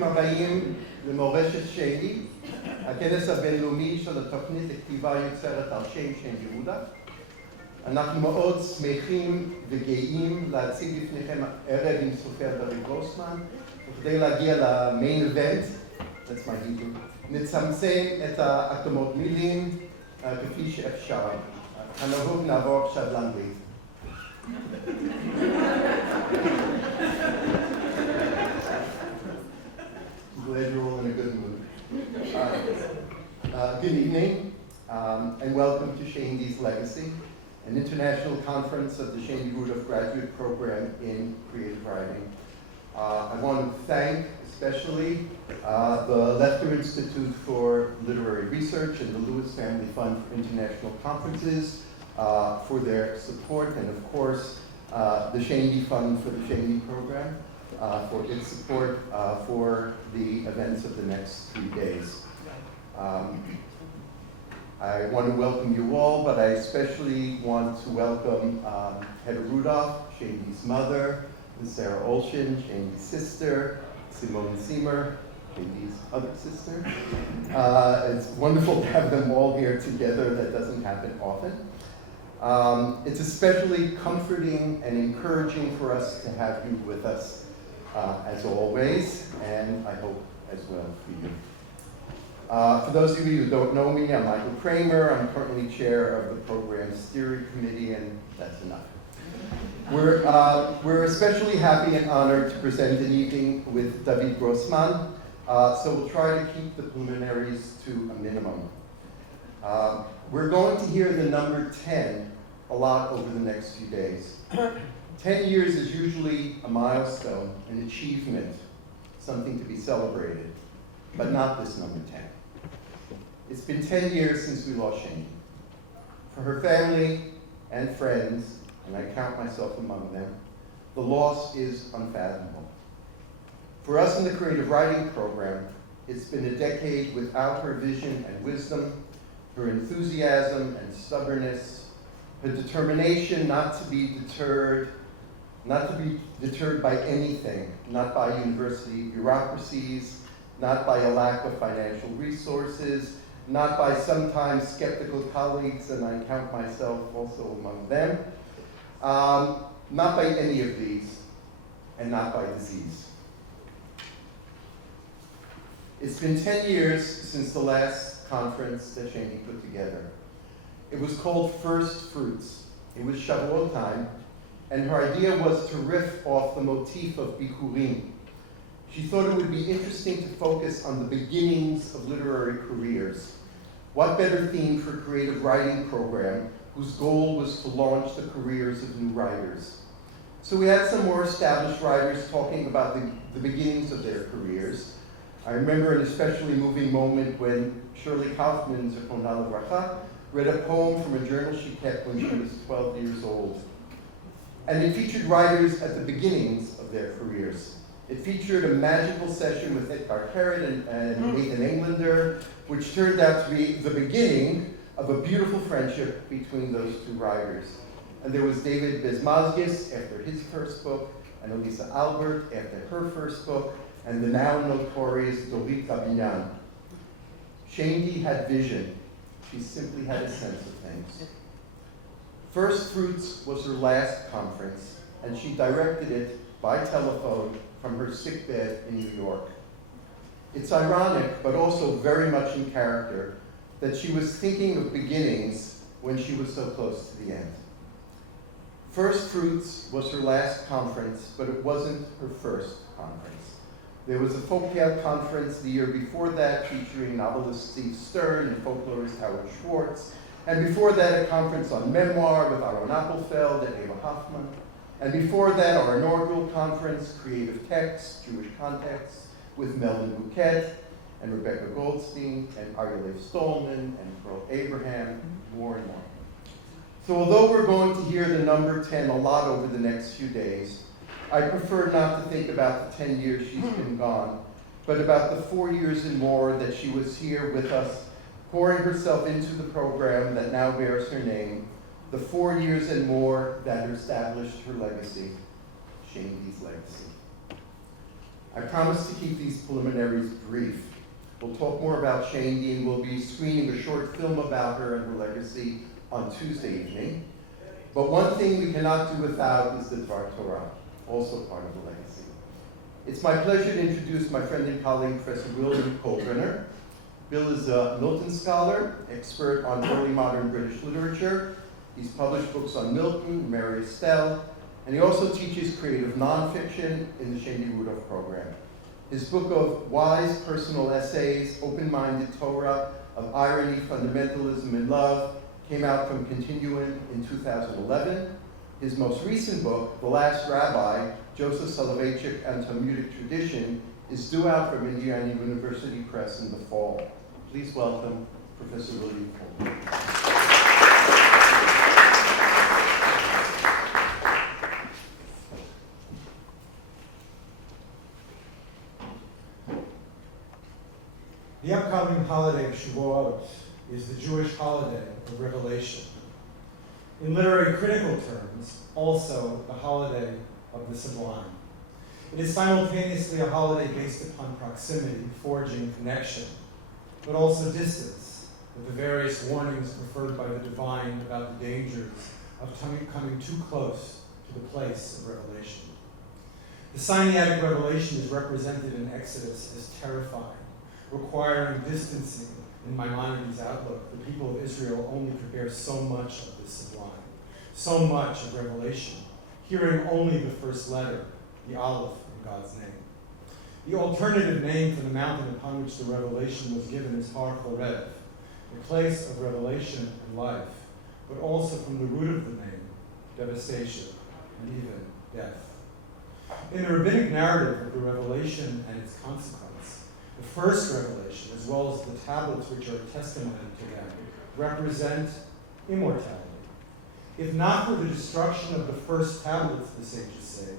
ברוכים הבאים למורשת שיינדי, הכנס הבינלאומי של התוכנית לכתיבה יוצרת על שם יהודה. אנחנו מאוד שמחים וגאים להציג בפניכם ערב עם סופר דוד גרוסמן, וכדי להגיע למיין איבנט, that's my Hebrew, נצמצם את ההקדמות מילים כפי שאפשר. הנהוג נעבור עכשיו לאנגלית. Glad you're all in a good mood. Good evening, and welcome to Shaindy's Legacy, an international conference of the Shaindy Rudolph Graduate Program in Creative Writing. I want to thank especially the Lefter Institute for Literary Research and the Lewis Family Fund for International Conferences for their support, and of course the Shaindy Fund for the Shaindy Program for its support for the events of the next 3 days. I want to welcome you all, but I especially want to welcome Hedda Rudolph, Shaindy's mother, Sarah Olshin, Shaindy's sister, Simone Seymour, Shaindy's other sister. It's wonderful to have them all here together. That doesn't happen often. It's especially comforting and encouraging for us to have you with us as always, and I hope as well for you. For those of you who don't know me, I'm Michael Kramer. I'm currently chair of the program's steering committee, and that's enough. We're especially happy and honored to present an evening with David Grossman, so we'll try to keep the preliminaries to a minimum. We're going to hear the number 10 a lot over the next few days. 10 years is usually a milestone, an achievement, something to be celebrated, but not this number 10. It's been 10 years since we lost Shaindy. For her family and friends, and I count myself among them, the loss is unfathomable. For us in the Creative Writing Program, it's been a decade without her vision and wisdom, her enthusiasm and stubbornness, her determination not to be deterred by anything, not by university bureaucracies, not by a lack of financial resources, not by sometimes skeptical colleagues, and I count myself also among them, not by any of these, and not by disease. It's been 10 years since the last conference that Shaindy put together. It was called First Fruits. It was Shavuot time, and her idea was to riff off the motif of Bikurim. She thought it would be interesting to focus on the beginnings of literary careers. What better theme for a creative writing program whose goal was to launch the careers of new writers? So we had some more established writers talking about the beginnings of their careers. I remember an especially moving moment when Shirley Kaufman, Zechronah Livracha, read a poem from a journal she kept when she was 12 years old. And it featured writers at the beginnings of their careers. It featured a magical session with Edgar Herod and Nathan Englander, which turned out to be the beginning of a beautiful friendship between those two writers. And there was David Bezmazgis after his first book, and Elisa Albert after her first book, and the now notorious Dorit Rabinyan. Shaindy had vision. She simply had a sense of things. First Fruits was her last conference, and she directed it by telephone from her sickbed in New York. It's ironic, but also very much in character, that she was thinking of beginnings when she was so close to the end. First Fruits was her last conference, but it wasn't her first conference. There was a Folkhead conference the year before that featuring novelist Steve Stern and folklorist Howard Schwartz, and before that a conference on memoir with Aaron Appelfeld and Eva Hoffman, and before that our inaugural conference, Creative Texts, Jewish Contexts, with Melvin Bouquet and Rebecca Goldstein and Arya Stolman and Pearl Abraham, more and more. So although we're going to hear the number 10 a lot over the next few days, I prefer not to think about the 10 years she's been gone, but about the 4 years and more that she was here with us, pouring herself into the program that now bears her name, the 4 years and more that established her legacy, Shaindy's legacy. I promise to keep these preliminaries brief. We'll talk more about Shandy, and we'll be screening a short film about her and her legacy on Tuesday evening. But one thing we cannot do without is the Dvar Torah, also part of the legacy. It's my pleasure to introduce my friend and colleague, Professor William Kolbrener. Bill is a Milton scholar, expert on early modern British literature. He's published books on Milton, Mary Estelle, and he also teaches creative nonfiction in the Shandy Rudolph program. His book of wise personal essays, Open-Minded Torah, of Irony, Fundamentalism, and Love, came out from Continuum in 2011. His most recent book, The Last Rabbi, Joseph Soloveitchik and Talmudic Tradition, is due out from Indiana University Press in the fall. Please welcome Professor William Kolbrener. The upcoming holiday of Shavuot is the Jewish holiday of Revelation. In literary critical terms, also the holiday of the sublime. It is simultaneously a holiday based upon proximity, forging connection, but also distance, with the various warnings preferred by the divine about the dangers of coming too close to the place of revelation. The Sinaitic revelation is represented in Exodus as terrifying, requiring distancing in Maimonides' outlook. The people of Israel only could bear so much of the sublime, so much of revelation, hearing only the first letter, the Aleph in God's name. The alternative name for the mountain upon which the revelation was given is Har Chorev, the place of revelation and life, but also from the root of the name, devastation and even death. In the rabbinic narrative of the revelation and its consequence, the first revelation, as well as the tablets which are testimony to them, represent immortality. If not for the destruction of the first tablets, the sages say,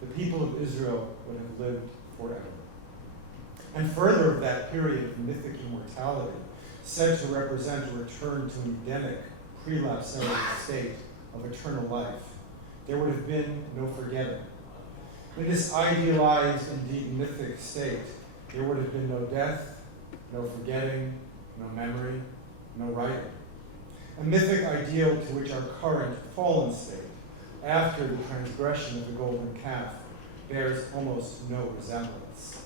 the people of Israel would have lived forever. And further of that period of mythic immortality, said to represent a return to an Edenic, prelapsarian state of eternal life, there would have been no forgetting. In this idealized, indeed mythic state, there would have been no death, no forgetting, no memory, no writing. A mythic ideal to which our current fallen state, after the transgression of the golden calf, bears almost no resemblance.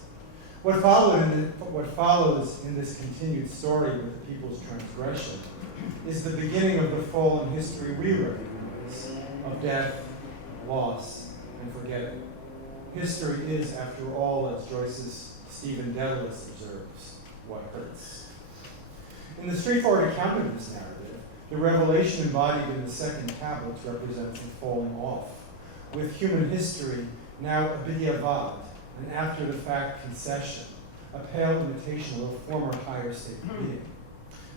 What follows in this continued story with the people's transgression is the beginning of the fallen history we recognize of death, loss, and forgetting. History is, after all, as Joyce's Stephen Dedalus observes, what hurts. In the straightforward account of this narrative, the revelation embodied in the second tablets represents the falling off, with human history now a b'diavad, an after-the-fact concession, a pale imitation of a former higher state of being.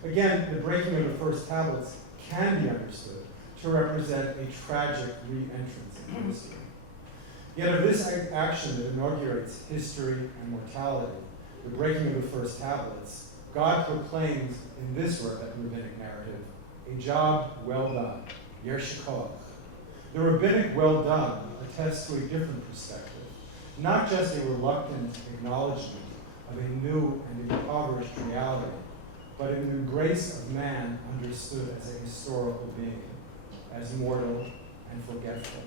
Again, the breaking of the first tablets can be understood to represent a tragic re-entrance in history. Yet of this action that inaugurates history and mortality, the breaking of the first tablets, God proclaims in this rabbinic narrative, a job well done, yer shikoach. The rabbinic well done attests to a different perspective, not just a reluctant acknowledgement of a new and impoverished reality, but an embrace of man understood as a historical being, as mortal and forgetful.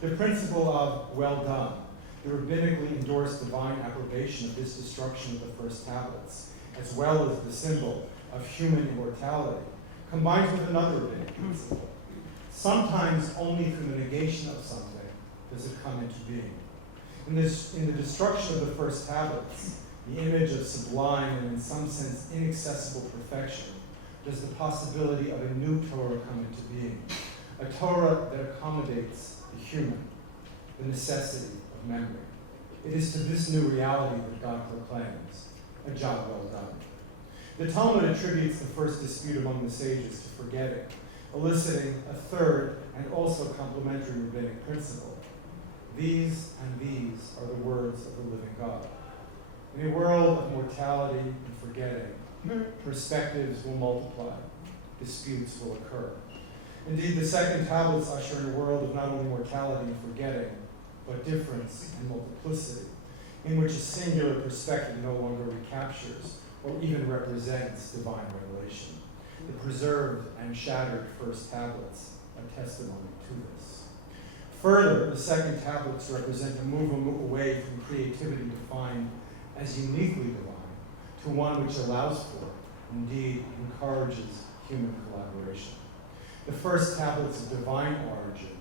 The principle of well done, the rabbinically endorsed divine approbation of this destruction of the first tablets, as well as the symbol of human immortality, combines with another rabbinic principle. Sometimes only through the negation of something does it come into being. In the destruction of the first tablets, the image of sublime and in some sense inaccessible perfection, does the possibility of a new Torah come into being, a Torah that accommodates the human, the necessity of memory. It is to this new reality that God proclaims, a job well done. The Talmud attributes the first dispute among the sages to forgetting, eliciting a third and also complementary rabbinic principle. These and these are the words of the living God. In a world of mortality and forgetting, perspectives will multiply, disputes will occur. Indeed, the second tablets usher in a world of not only mortality and forgetting, but difference and multiplicity. in which a singular perspective no longer recaptures or even represents divine revelation. The preserved and shattered first tablets are testimony to this. Further, the second tablets represent a move away from creativity defined as uniquely divine to one which allows for, indeed encourages, human collaboration. The first tablets of divine origin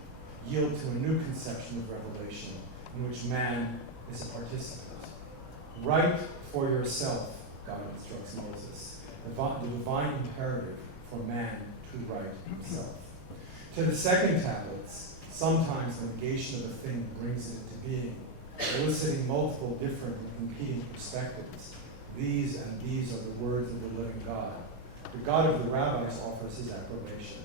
yield to a new conception of revelation in which man is a participant. Write for yourself, God instructs Moses, the divine imperative for man to write himself. To the second tablets, sometimes the negation of a thing brings it into being, eliciting multiple different and competing perspectives. These are the words of the living God. The God of the rabbis offers his approbation.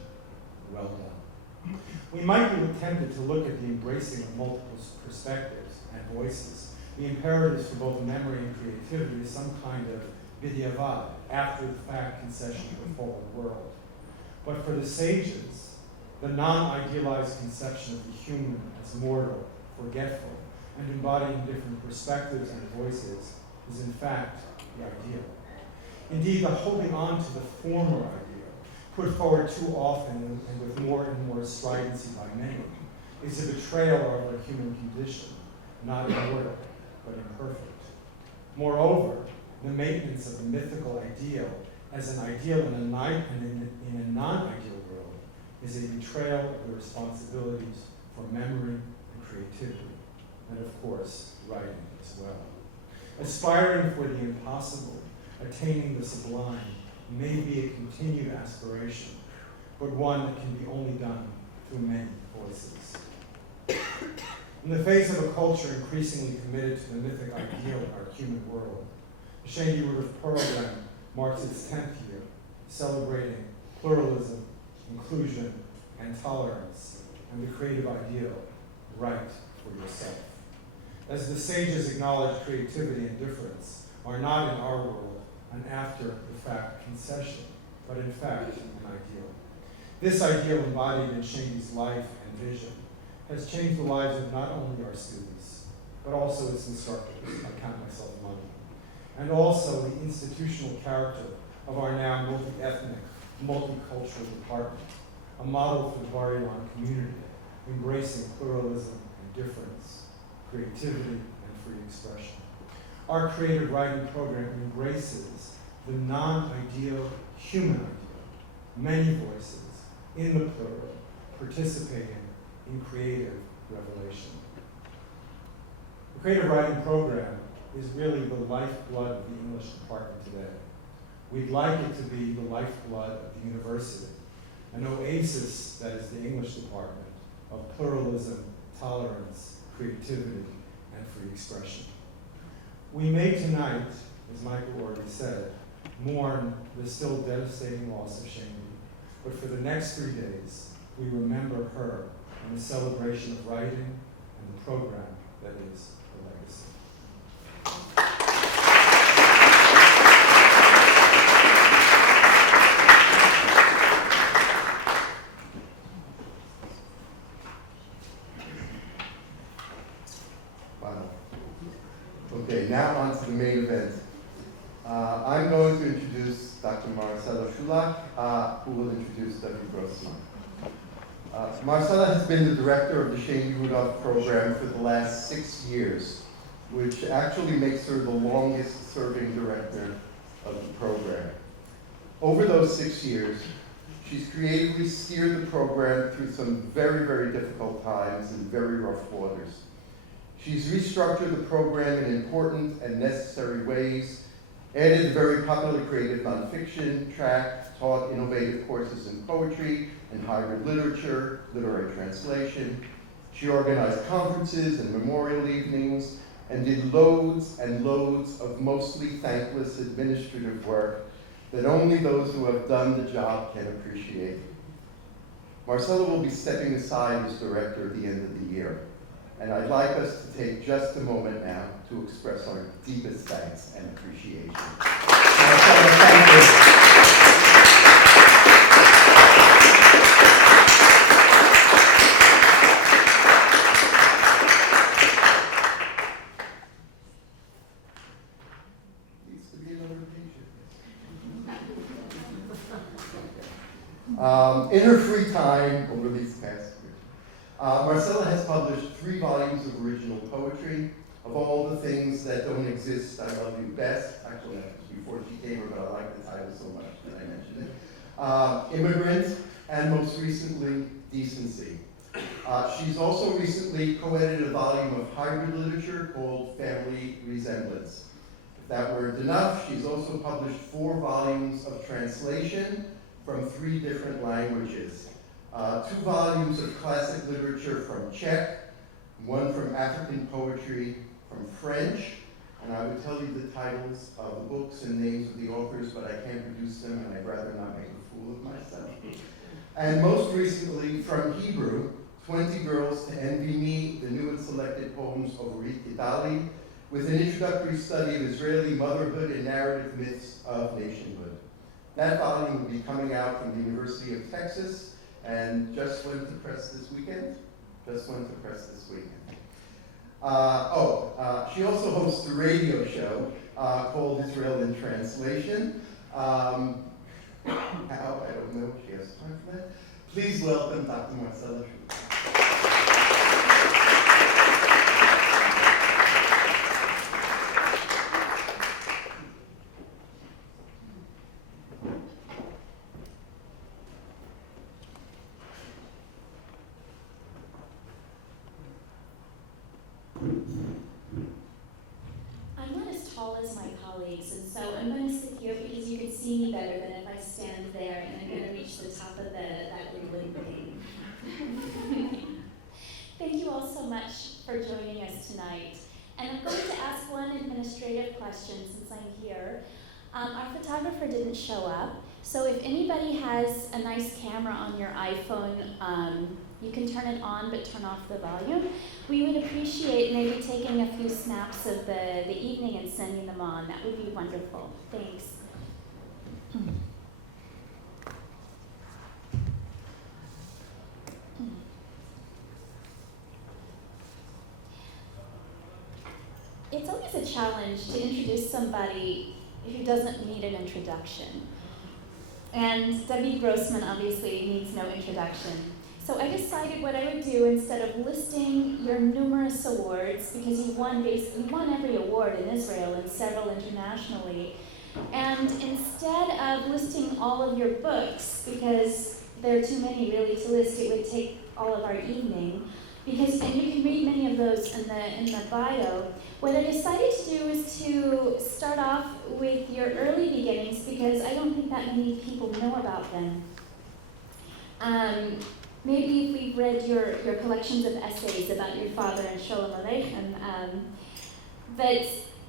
Well done. We might be tempted to look at the embracing of multiple perspectives and voices, the imperatives for both memory and creativity, as some kind of b'diavad, after-the-fact concession to the fallen world. But for the sages, the non-idealized conception of the human as mortal, forgetful, and embodying different perspectives and voices is in fact the ideal. Indeed, the holding on to the former ideal, put forward too often and with more and more stridency by many, is a betrayal of our human condition, not immortal, but imperfect. Moreover, the maintenance of the mythical ideal as an ideal in a non-ideal world is a betrayal of the responsibilities for memory and creativity, and of course, writing as well. Aspiring for the impossible, attaining the sublime, may be a continued aspiration, but one that can be only done through many voices. In the face of a culture increasingly committed to the mythic ideal of our human world, the Shandy Rudolph program marks its 10th year, celebrating pluralism, inclusion, and tolerance, and the creative ideal, write for yourself. As the sages acknowledge, creativity and difference are not in our world an after-the-fact concession, but in fact an ideal. This ideal embodied in Shandy's life and vision has changed the lives of not only our students, but also its instructors, I count myself among them, and also the institutional character of our now multi-ethnic, multicultural department, a model for the Bar-Ilan community, embracing pluralism and difference, creativity and free expression. Our creative writing program embraces the non-ideal human ideal, many voices in the plural, participating in creative revelation. The creative writing program is really the lifeblood of the English department today. We'd like it to be the lifeblood of the university, an oasis that is the English department of pluralism, tolerance, creativity, and free expression. We may tonight, as Michael already said, mourn the still devastating loss of Shandy, but for the next 3 days, we remember her in the celebration of writing and the program that is her legacy. Wow. Okay, now on to the main event. I'm going to introduce Dr. Marcela Sulak, who will introduce David Grossman. Marcela has been the director of the Shandy Rudolph program for the last 6 years, which actually makes her the longest serving director of the program. Over those 6 years, she's creatively steered the program through some very, very difficult times and very rough waters. She's restructured the program in important and necessary ways, added the very popular creative nonfiction track, taught innovative courses in poetry and hybrid literature, literary translation. She organized conferences and memorial evenings and did loads and loads of mostly thankless administrative work that only those who have done the job can appreciate. Marcela will be stepping aside as director at the end of the year, and I'd like us to take just a moment now to express our deepest thanks and appreciation. Marcela, thank you. In her free time over these past years, Marcela has published 3 volumes of original poetry. Of all the things that don't exist, I love you best. Actually, that was before she came here, but I like the title so much that I mentioned it. Immigrant, and most recently, Decency. She's also recently co-edited a volume of hybrid literature called Family Resemblance. If that weren't enough, she's also published 4 volumes of translation from 3 different languages. 2 volumes of classic literature from Czech, 1 from African poetry from French, and I would tell you the titles of the books and names of the authors, but I can't produce them, and I'd rather not make a fool of myself. And most recently, from Hebrew, 20 Girls to Envy Me, the new and selected poems of Orit Gidali, with an introductory study of Israeli motherhood and narrative myths of nationhood. That volume will be coming out from the University of Texas, and just went to press this weekend. She also hosts a radio show called Israel in Translation. I don't know if she has time for that. Please welcome Dr. Marcela Sulak. I'm not as tall as my colleagues, and so I'm going to sit here because you can see me better than if I stand there, and I'm going to reach the top of that wiggling thing. Thank you all so much for joining us tonight. And I'm going to ask one administrative question since I'm here. Our photographer didn't show up, so if anybody has a nice camera on your iPhone, you can turn it on but turn off the volume. We would appreciate maybe taking a few snaps of the evening and sending them on. That would be wonderful. Thanks. It's always a challenge to introduce somebody who doesn't need an introduction. And David Grossman obviously needs no introduction. So I decided what I would do instead of listing your numerous awards, because you won every award in Israel and several internationally, and instead of listing all of your books, because there are too many really to list, it would take all of our evening, and you can read many of those in the bio. What I decided to do is to start off with your early beginnings, because I don't think that many people know about them. Maybe if we've read your collections of essays about your father and Sholem Aleichem, but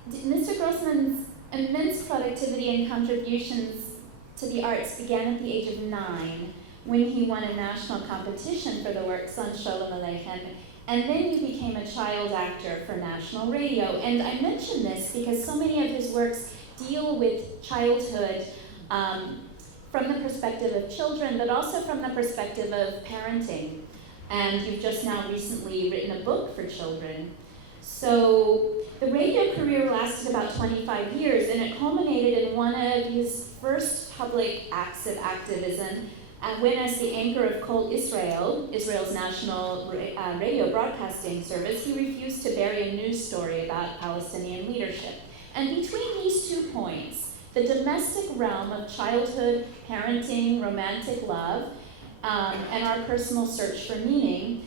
Mr. Grossman's immense productivity and contributions to the arts began at the age of 9, when he won a national competition for the works on Sholem Aleichem, and then you became a child actor for national radio. And I mention this because so many of his works deal with childhood, from the perspective of children, but also from the perspective of parenting. And you've just now recently written a book for children. So the radio career lasted about 25 years, and it culminated in one of his first public acts of activism, when as the anchor of Kol Israel, Israel's national radio broadcasting service, he refused to bury a news story about Palestinian leadership. And between these 2 points, the domestic realm of childhood, parenting, romantic love, and our personal search for meaning,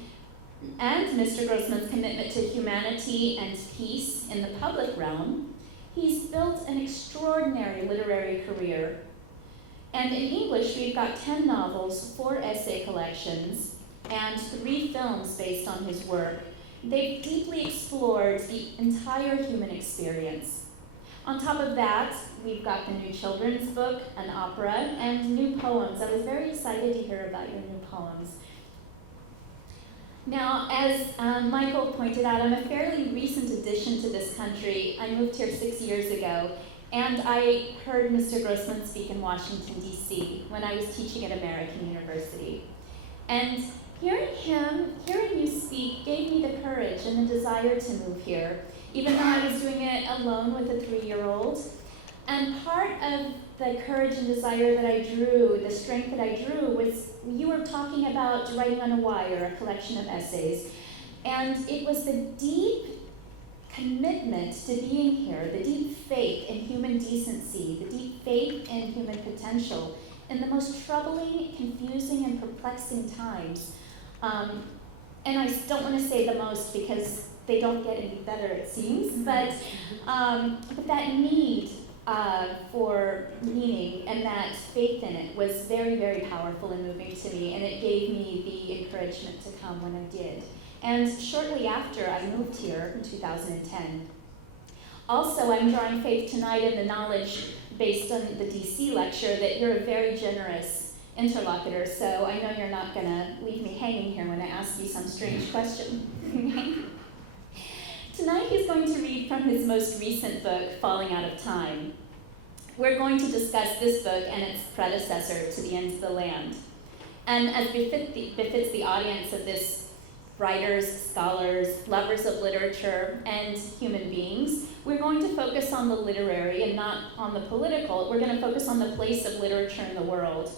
and Mr. Grossman's commitment to humanity and peace in the public realm, he's built an extraordinary literary career. And in English, we've got 10 novels, 4 essay collections, and 3 films based on his work. They've deeply explored the entire human experience. On top of that, we've got the new children's book, an opera, and new poems. I was very excited to hear about your new poems. Now, as Michael pointed out, I'm a fairly recent addition to this country. I moved here 6 years ago, and I heard Mr. Grossman speak in Washington, D.C. when I was teaching at American University. And hearing you speak gave me the courage and the desire to move here, even though I was doing it alone with a 3-year-old. And part of the courage and desire that I drew, the strength that I drew, was you were talking about Writing on a Wire, a collection of essays. And it was the deep commitment to being here, the deep faith in human decency, the deep faith in human potential, in the most troubling, confusing, and perplexing times. And I don't want to say the most because they don't get any better, it seems, but that need for meaning and that faith in it was very, very powerful and moving to me, and it gave me the encouragement to come when I did. And shortly after, I moved here in 2010. Also, I'm drawing faith tonight in the knowledge based on the DC lecture that you're a very generous interlocutor, so I know you're not going to leave me hanging here when I ask you some strange question. Tonight he's going to read from his most recent book, Falling Out of Time. We're going to discuss this book and its predecessor, To the Ends of the Land. And as befits the audience of this writers, scholars, lovers of literature, and human beings, we're going to focus on the literary and not on the political. We're going to focus on the place of literature in the world.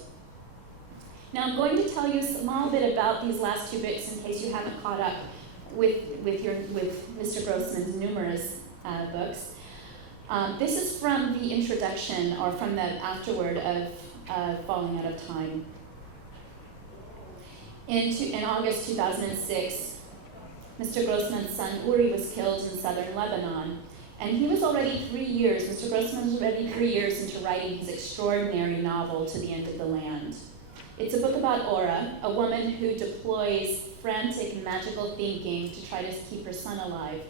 Now I'm going to tell you a small bit about these last two books in case you haven't caught up with Mr. Grossman's numerous books. This is from the introduction, or from the afterword of Falling Out of Time. In August 2006, Mr. Grossman's son Uri was killed in southern Lebanon. And he was already 3 years, Mr. Grossman was already 3 years into writing his extraordinary novel, To the End of the Land. It's a book about Ora, a woman who deploys frantic magical thinking to try to keep her son alive.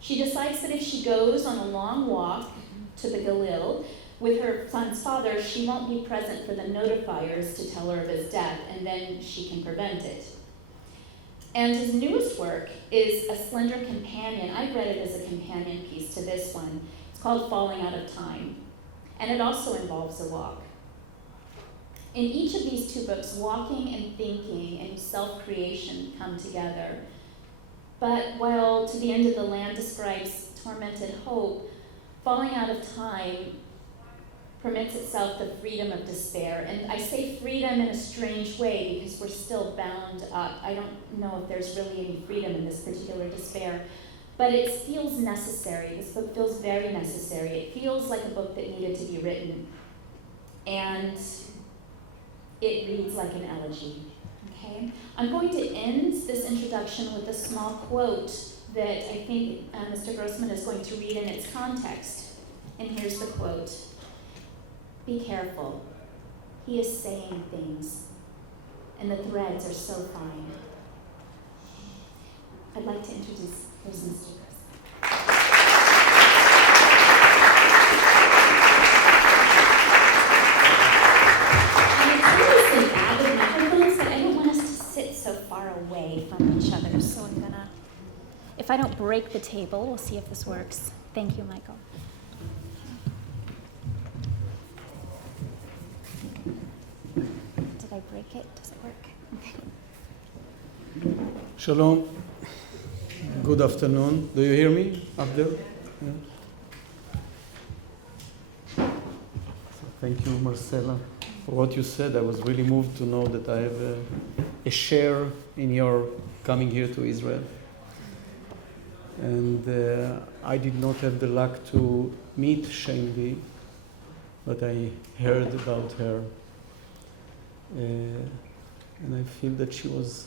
She decides that if she goes on a long walk to the Galil with her son's father, she won't be present for the notifiers to tell her of his death, and then she can prevent it. And his newest work is a slender companion. I read it as a companion piece to this one. It's called Falling Out of Time, and it also involves a walk. In each of these two books, walking and thinking and self-creation come together. But while To the End of the Land describes tormented hope, Falling Out of Time permits itself the freedom of despair. And I say freedom in a strange way because we're still bound up. I don't know if there's really any freedom in this particular despair, but it feels necessary. This book feels very necessary. It feels like a book that needed to be written. And it reads like an elegy. Okay? I'm going to end this introduction with a small quote that I think Mr. Grossman is going to read in its context. And here's the quote. Be careful. He is saying things, and the threads are so fine. I'd like to introduce Mr. Grossman. So far away from each other, so I'm gonna, if I don't break the table, we'll see if this works. Thank you, Michael. Did I break it? Does it work? Shalom. Good afternoon. Do you hear me up there? Yeah. So thank you, Marcela, for what you said. I was really moved to know that I have a share in your coming here to Israel. And I did not have the luck to meet Shenvi, but I heard about her. And I feel that she was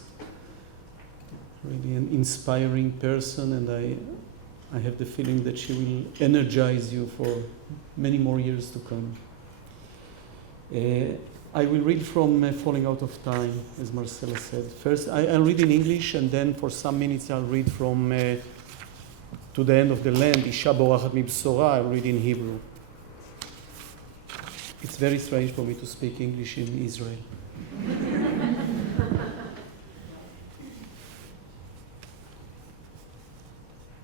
really an inspiring person, and I have the feeling that she will energize you for many more years to come. I will read from Falling Out of Time, as Marcela said. First, I'll read in English, and then for some minutes I'll read from To the End of the Land, Isha Borachat Mibsora. I'll read in Hebrew. It's very strange for me to speak English in Israel.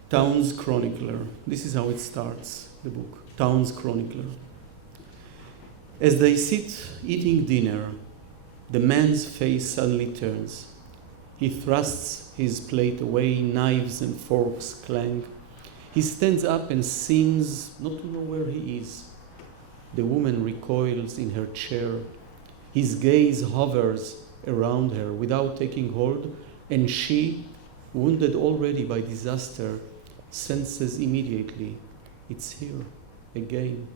Town's Chronicler. This is how it starts, the book. Town's Chronicler. As they sit eating dinner, the man's face suddenly turns. He thrusts his plate away, knives and forks clang. He stands up and seems not to know where he is. The woman recoils in her chair. His gaze hovers around her without taking hold, and she, wounded already by disaster, senses immediately, it's here, again,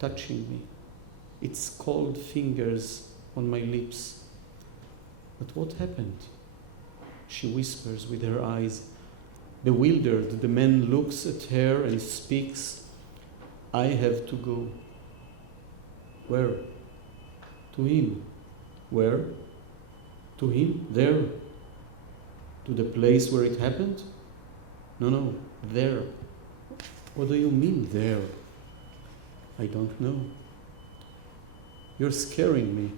touching me. Its cold fingers on my lips. But what happened? She whispers with her eyes. Bewildered, the man looks at her and speaks. I have to go. Where? To him. Where? To him? There. To the place where it happened? No, there. What do you mean, there? I don't know. You're scaring me.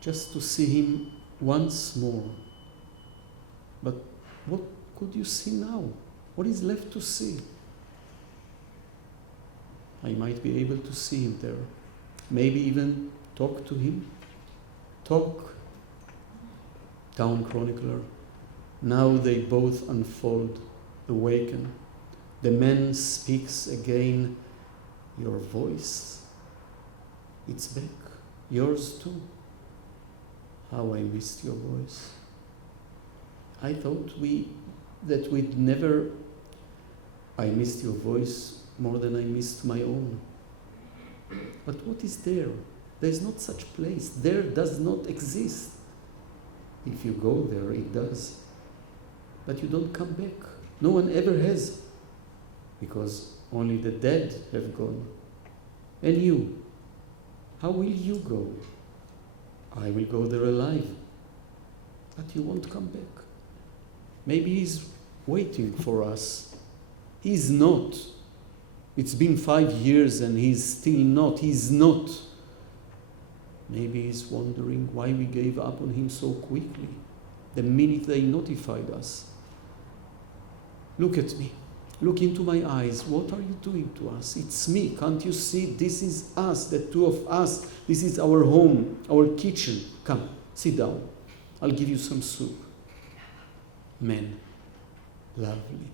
Just to see him once more. But what could you see now? What is left to see? I might be able to see him there. Maybe even talk to him. Talk. Town chronicler. Now they both unfold, awaken. The man speaks again. Your voice. It's back. Yours too. How I missed your voice. I thought that we'd never... I missed your voice more than I missed my own. But what is there? There is not such place. There does not exist. If you go there, it does. But you don't come back. No one ever has. Because only the dead have gone. And you? How will you go? I will go there alive. But you won't come back. Maybe he's waiting for us. He's not. It's been 5 years and he's still not. He's not. Maybe he's wondering why we gave up on him so quickly, the minute they notified us. Look at me. Look into my eyes. What are you doing to us? It's me. Can't you see? This is us, the two of us. This is our home, our kitchen. Come, sit down. I'll give you some soup. Men, lovely.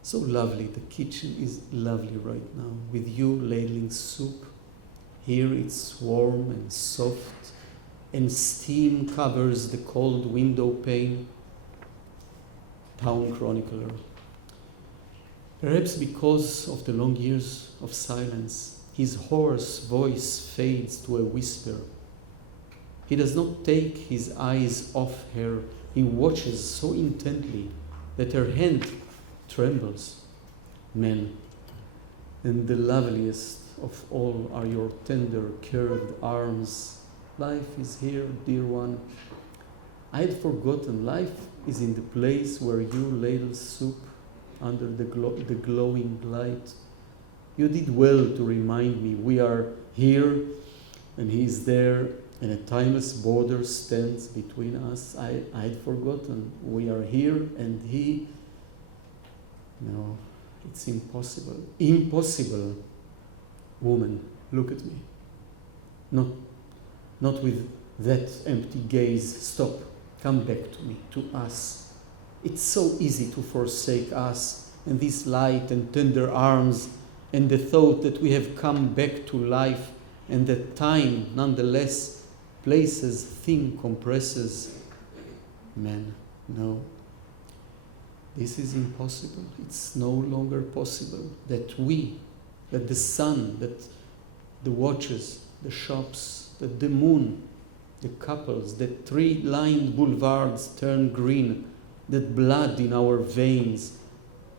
So lovely. The kitchen is lovely right now, with you ladling soup. Here it's warm and soft, and steam covers the cold window pane. Town chronicler. Perhaps because of the long years of silence, his hoarse voice fades to a whisper. He does not take his eyes off her. He watches so intently that her hand trembles. Men, and the loveliest of all are your tender, curved arms. Life is here, dear one. I had forgotten life is in the place where you ladle soup under the glowing light. You did well to remind me we are here and he is there, and a timeless border stands between us. I had forgotten we are here and he... No, it's impossible. Impossible. Woman, look at me. Not with that empty gaze. Stop. Come back to me, to us. It's so easy to forsake us and this light and tender arms and the thought that we have come back to life and that time, nonetheless, places, thin compresses. Man, no. This is impossible. It's no longer possible that the sun, that the watches, the shops, that the moon, the couples, that tree-lined boulevards turn green, that blood in our veins,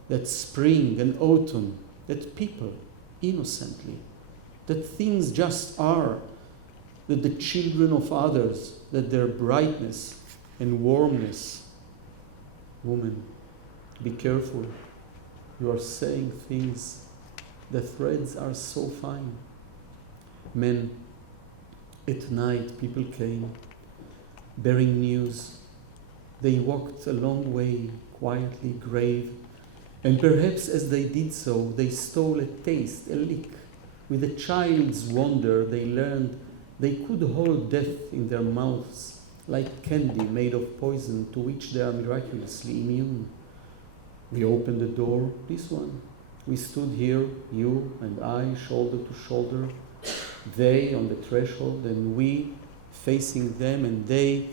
that spring and autumn, that people, innocently, that things just are, that the children of others, that their brightness and warmness. Woman, be careful. You are saying things. The threads are so fine. Men, at night people came, bearing news. They walked a long way, quietly grave, and perhaps as they did so, they stole a taste, a lick. With a child's wonder, they learned they could hold death in their mouths, like candy made of poison to which they are miraculously immune. We opened the door, this one, We stood here, you and I, shoulder to shoulder, they on the threshold, and we facing them, and they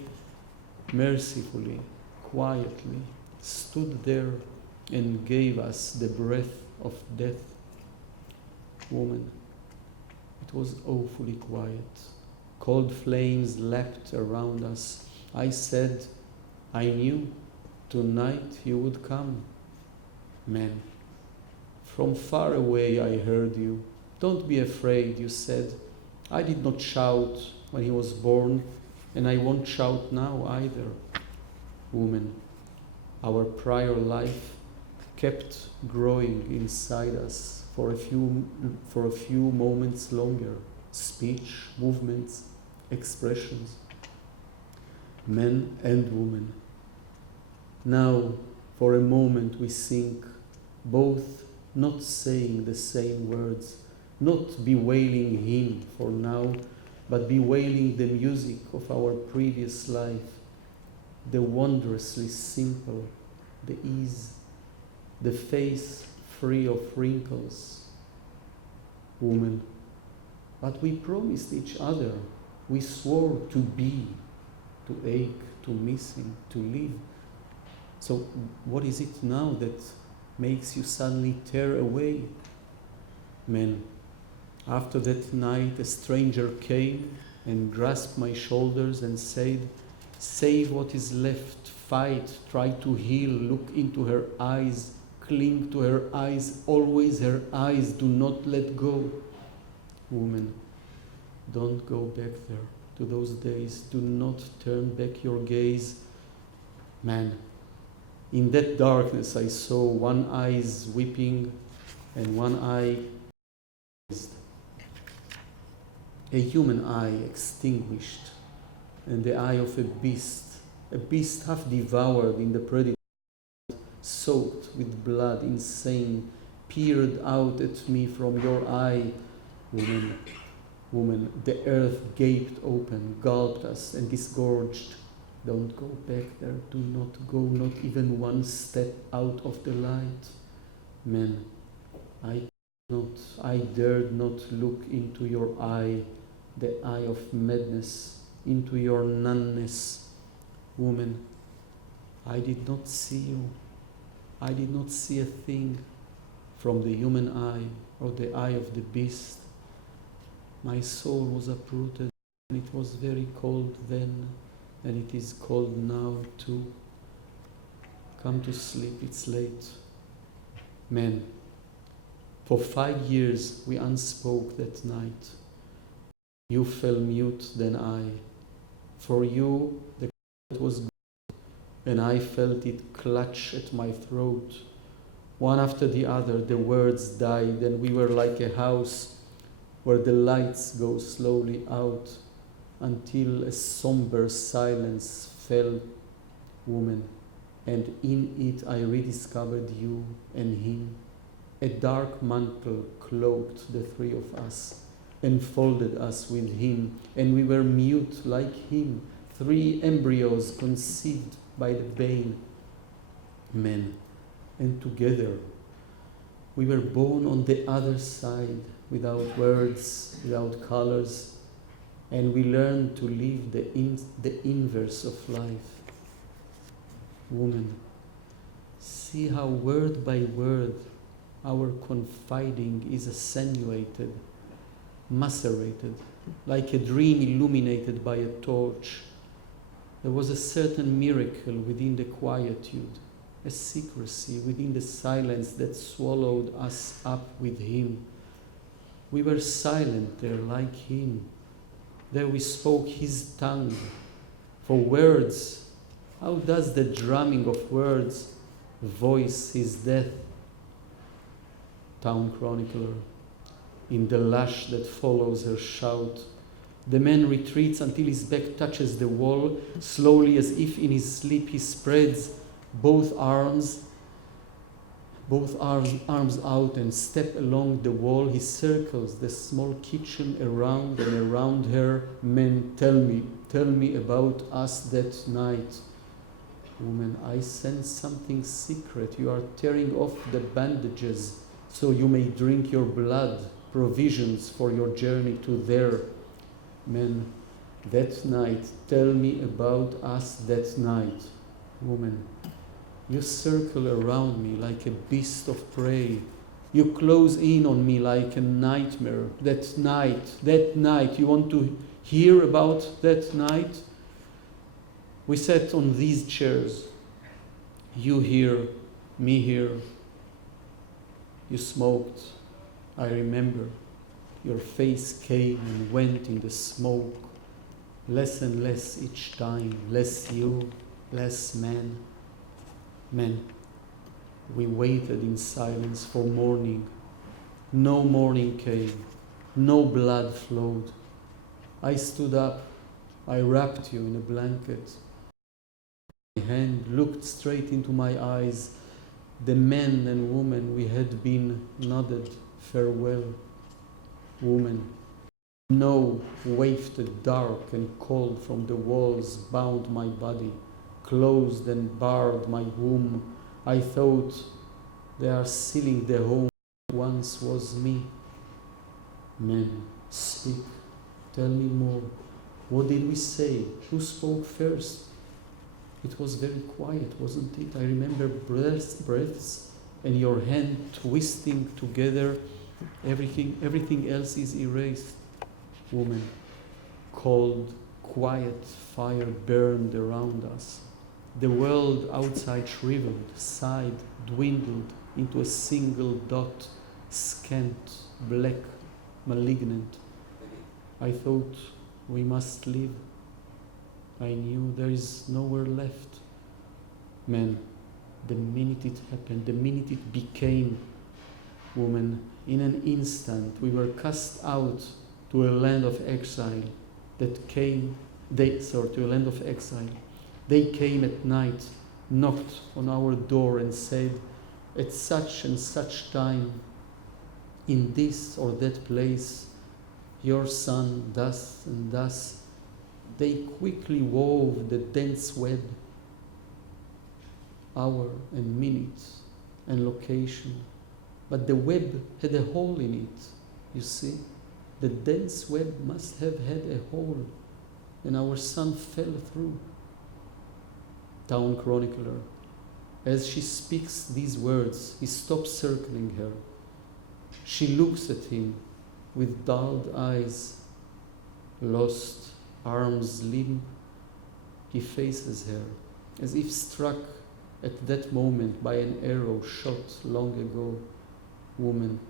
mercifully, quietly stood there and gave us the breath of death. Woman, it was awfully quiet. Cold flames lapped around us. I said, I knew tonight you would come. Man, from far away I heard you. Don't be afraid, you said. I did not shout when he was born, and I won't shout now either. Woman, our prior life kept growing inside us for a few moments longer. Speech, movements, expressions. Men and women. Now, for a moment we sink, both not saying the same words, not bewailing him for now, but bewailing the music of our previous life, the wondrously simple, the ease, the face free of wrinkles. Woman, but we promised each other, we swore to be, to ache, to missing, to live. So what is it now that makes you suddenly tear away? Men, after that night a stranger came and grasped my shoulders and said, save what is left, fight, try to heal, look into her eyes, cling to her eyes, always her eyes, do not let go. Woman, don't go back there to those days, do not turn back your gaze. Man, in that darkness I saw one eye weeping and one eye closed. A human eye extinguished, and the eye of a beast half devoured in the predator, soaked with blood, insane, peered out at me from your eye. Woman, the earth gaped open, gulped us and disgorged. Don't go back there, do not go, not even one step out of the light. Men, I dared not look into your eye, the eye of madness, into your nonness. Woman, I did not see you. I did not see a thing from the human eye or the eye of the beast. My soul was uprooted, and it was very cold then, and it is cold now too. Come to sleep, it's late. Men, for 5 years we unspoke that night. You fell mute, then I. For you the quiet was good, and I felt it clutch at my throat. One after the other the words died, and we were like a house where the lights go slowly out until a somber silence fell. Woman, and in it I rediscovered you and him. A dark mantle cloaked the three of us, enfolded us with him, and we were mute like him, 3 embryos conceived by the bane. Men, and together we were born on the other side, without words, without colors, and we learned to live the inverse of life. Woman, see how word by word our confiding is attenuated, macerated, like a dream illuminated by a torch. There was a certain miracle within the quietude, a secrecy within the silence that swallowed us up with him. We were silent there like him. There we spoke his tongue. For words, how does the drumming of words voice his death? Town chronicler, in the lash that follows her shout, the man retreats until his back touches the wall. Slowly, as if in his sleep, he spreads both arms out and step along the wall. He circles the small kitchen around and around her. Men, tell me about us that night. Woman, I sense something secret. You are tearing off the bandages so you may drink your blood, provisions for your journey to there. Men, that night, tell me about us that night. Woman, you circle around me like a beast of prey. You close in on me like a nightmare. That night, you want to hear about that night? We sat on these chairs. You here, me here. You smoked. I remember. Your face came and went in the smoke. Less and less each time. Less you, less man. Men, we waited in silence for morning. No morning came. No blood flowed. I stood up. I wrapped you in a blanket. My hand looked straight into my eyes. The men and women we had been nodded farewell. Woman, no wafted dark and cold from the walls bound my body, closed and barred my womb. I thought they are sealing the home that once was me. Men, speak, tell me more. What did we say? Who spoke first? It was very quiet, wasn't it? I remember breaths and your hand twisting together. Everything else is erased. Woman, cold, quiet fire burned around us. The world outside shriveled, sighed, dwindled into a single dot, scant, black, malignant. I thought we must live. I knew there is nowhere left. Man, the minute it happened, the minute it became, woman, in an instant we were cast out to a land of exile to a land of exile. They came at night, knocked on our door and said, at such and such time, in this or that place, your son thus and thus. They quickly wove the dense web, hour and minute and location. But the web had a hole in it, you see. The dense web must have had a hole, and our son fell through. Town chronicler, as she speaks these words, he stops circling her. She looks at him with dulled eyes, lost, arms limp. He faces her, as if struck at that moment by an arrow shot long ago. Woman,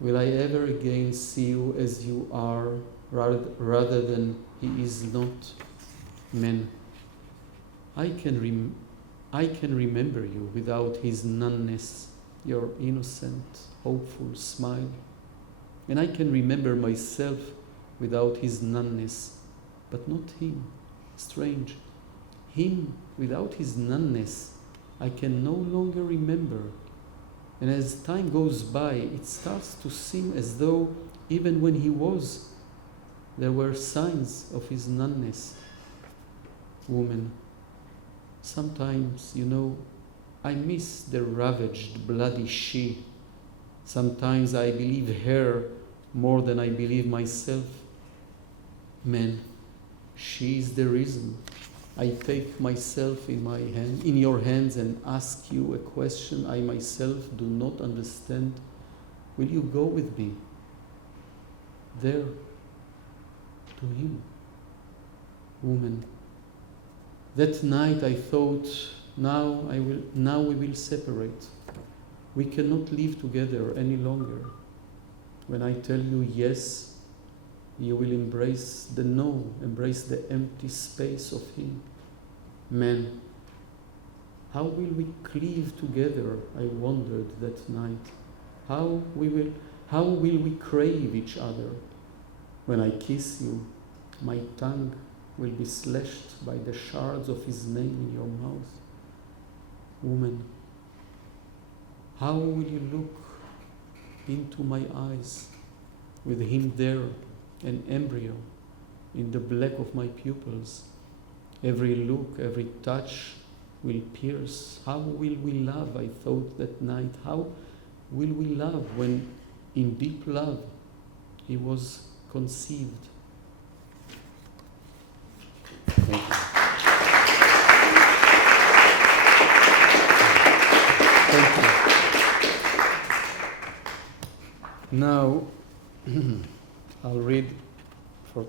will I ever again see you as you are, rather than he is not? Men, I can remember you without his nunness, your innocent, hopeful smile. And I can remember myself without his nunness, but not him. Strange. Him without his nunness, I can no longer remember. And as time goes by, it starts to seem as though even when he was, there were signs of his nunness. Woman, sometimes, I miss the ravaged, bloody she. Sometimes I believe her more than I believe myself. Men, she is the reason. I take myself in your hands and ask you a question I myself do not understand. Will you go with me there to him? Woman, that night I thought, now we will separate. We cannot live together any longer. When I tell you yes, you will embrace the no, embrace the empty space of him. Man, how will we cleave together, I wondered that night. How will we crave each other? When I kiss you, my tongue will be slashed by the shards of his name in your mouth. Woman, how will you look into my eyes with him there, an embryo in the black of my pupils? Every look, every touch will pierce. How will we love, I thought that night. How will we love when in deep love he was conceived? Thank you. Thank you. Now, I'll read for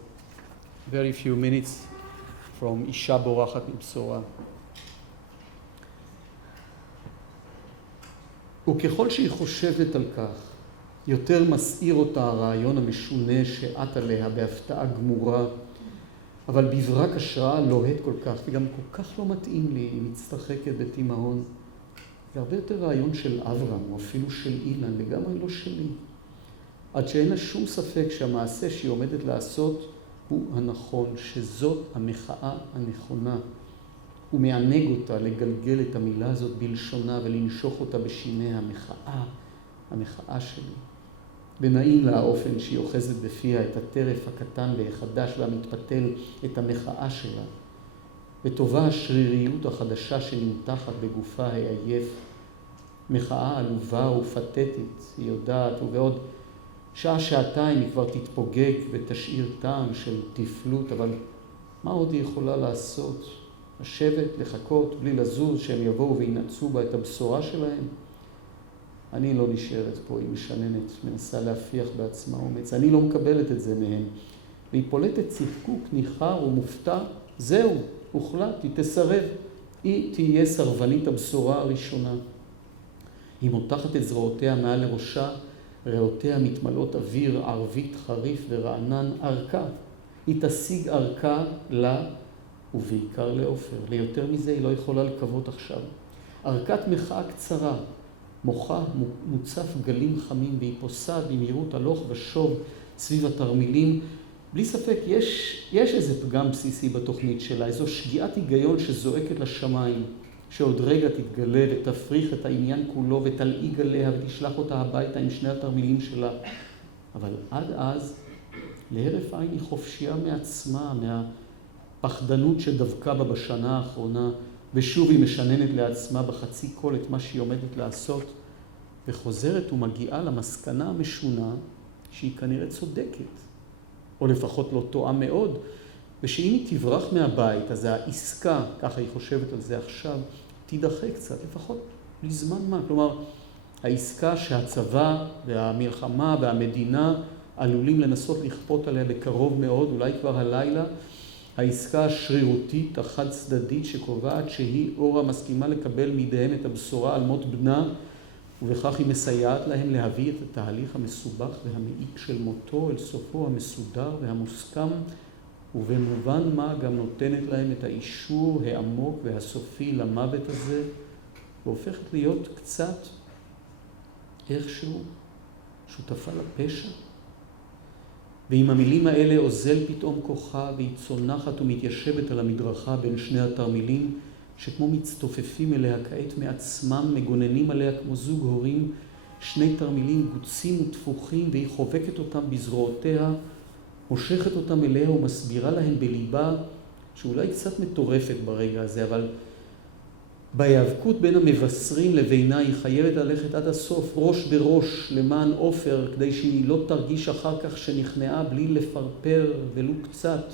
very few minutes from אישה בורחת מבשורה. וככל שהיא חושבת על כך, יותר מסעיר אותה הרעיון המשונה שעט עליה בהפתעה גמורה, אבל בברק השראה לוהט כל כך, וגם כל כך לא מתאים לי, היא מצטחקת בתימהון. זה הרבה יותר רעיון של אברהם, או אפילו של אילן, לגמרי לא שלי. עד שאין לה שום ספק שהמעשה שהיא עומדת לעשות הוא הנכון, שזאת המחאה הנכונה. הוא מענג אותה לגלגל את המילה הזאת בלשונה ולנשוך אותה בשיניה, המחאה שלי. ונעים לה האופן שהיא אוחזת בפיה את הטרף הקטן והחדש והמתפתל, את המחאה שלה. וטובה השריריות החדשה שנמתחת בגופה העייף. מחאה עלובה ופתטית, היא יודעת, ובעוד שעה-שעתיים היא כבר תתפוגג ותשאיר טעם של תפלות, אבל מה עוד היא יכולה לעשות? לשבת, לחכות, בלי לזוז, שהם יבואו וינעצו בה את הבשורה שלהם? אני לא נשארת פה, היא משננת, מנסה להפיח בעצמה אומץ. אני לא מקבלת את זה מהם. והיא פולטת צחקוק ניחר ומופתע, זהו, הוחלט, היא תסרב. היא תהיה סרבנית הבשורה הראשונה. היא מותחת את זרועותיה מעל לראשה, ריאותיה מתמלאות אוויר, ערבית, חריף ורענן, ארכה. היא תשיג ארכה לה, ובעיקר לעופר. ליותר מזה היא לא יכולה לקוות עכשיו. ארכת מחאה קצרה, מוחה מוצף גלים חמים, והיא פוסעת במהירות הלוך ושוב סביב התרמילים. בלי ספק יש איזה פגם בסיסי בתוכנית שלה, איזו שגיאת היגיון שזועקת לשמיים, שעוד רגע תתגלה ותפריך את העניין כולו ותלעיג עליה ותשלח אותה הביתה עם שני התרמילים שלה. אבל עד אז, להרף עין היא חופשייה מעצמה, מהפחדנות שדבקה בה בשנה האחרונה, ושוב היא משננת לעצמה בחצי קול את מה שהיא עומדת לעשות, וחוזרת ומגיעה למסקנה המשונה שהיא כנראה צודקת, או לפחות לא טועה מאוד, ושאם היא תברח מהבית, אז העסקה, ככה היא חושבת על זה עכשיו, תידחה קצת, לפחות לזמן מה. כלומר, העסקה שהצבא והמלחמה והמדינה עלולים לנסות לכפות עליה בקרוב מאוד, אולי כבר הלילה, העסקה השרירותית, החד צדדית, שקובעת שהיא אורה מסכימה לקבל מידיהם את הבשורה על מות בנה, ובכך היא מסייעת להם להביא את התהליך המסובך והמעיק של מותו אל סופו המסודר והמוסכם, ובמובן מה גם נותנת להם את האישור העמוק והסופי למוות הזה, והופכת להיות קצת איכשהו שותפה לפשע. ועם המילים האלה אוזל פתאום כוחה, והיא צונחת ומתיישבת על המדרכה בין שני התרמילים, שכמו מצטופפים אליה כעת מעצמם, מגוננים עליה כמו זוג הורים, שני תרמילים גוצים ותפוחים, והיא חובקת אותם בזרועותיה, מושכת אותם אליה ומסבירה להם בליבה, שאולי קצת מטורפת ברגע הזה, אבל בהיאבקות בין המבשרים לבינה היא חייבת ללכת עד הסוף, ראש בראש למען עופר, כדי שהיא לא תרגיש אחר כך שנכנעה בלי לפרפר ולו קצת.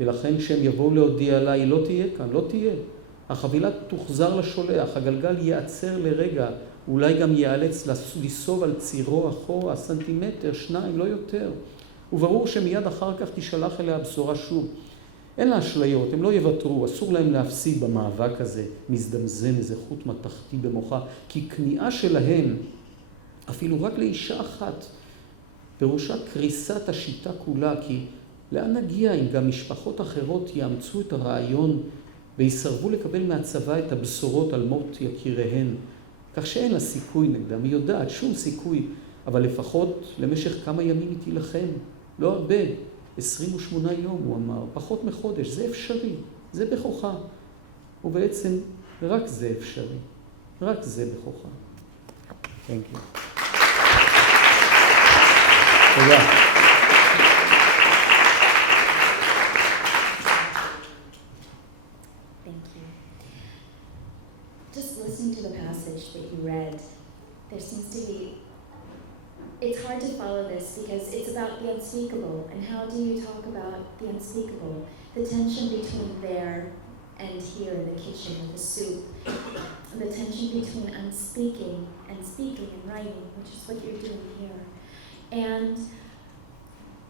ולכן כשהם יבואו להודיע לה, היא לא תהיה כאן, לא תהיה. החבילה תוחזר לשולח, הגלגל ייעצר לרגע, אולי גם ייאלץ לסוב על צירו אחורה, סנטימטר, שניים, לא יותר. וברור שמיד אחר כך תשלח אליה הבשורה שוב. אין לה אשליות, הם לא יוותרו, אסור להם להפסיד במאבק הזה, מזדמזם איזה חוט מתכתי במוחה, כי כניעה שלהם, אפילו רק לאישה אחת, פירושה קריסת השיטה כולה, כי לאן נגיע אם גם משפחות אחרות יאמצו את הרעיון ויסרבו לקבל מהצבא את הבשורות על מות יקיריהן, כך שאין לה סיכוי נגדם, היא יודעת, שום סיכוי, אבל לפחות למשך כמה ימים היא תילחם, לא הרבה, 28 יום הוא אמר, פחות מחודש, זה אפשרי, זה בכוחה. ובעצם רק זה אפשרי, רק זה בכוחה. Thank you. תודה. Thank you. Just listening to the passage that you read, there seems to be it's hard to follow this because it's about the unspeakable. And how do you talk about the unspeakable? The tension between there and here in the kitchen with the soup. The tension between unspeaking and speaking and writing, which is what you're doing here. And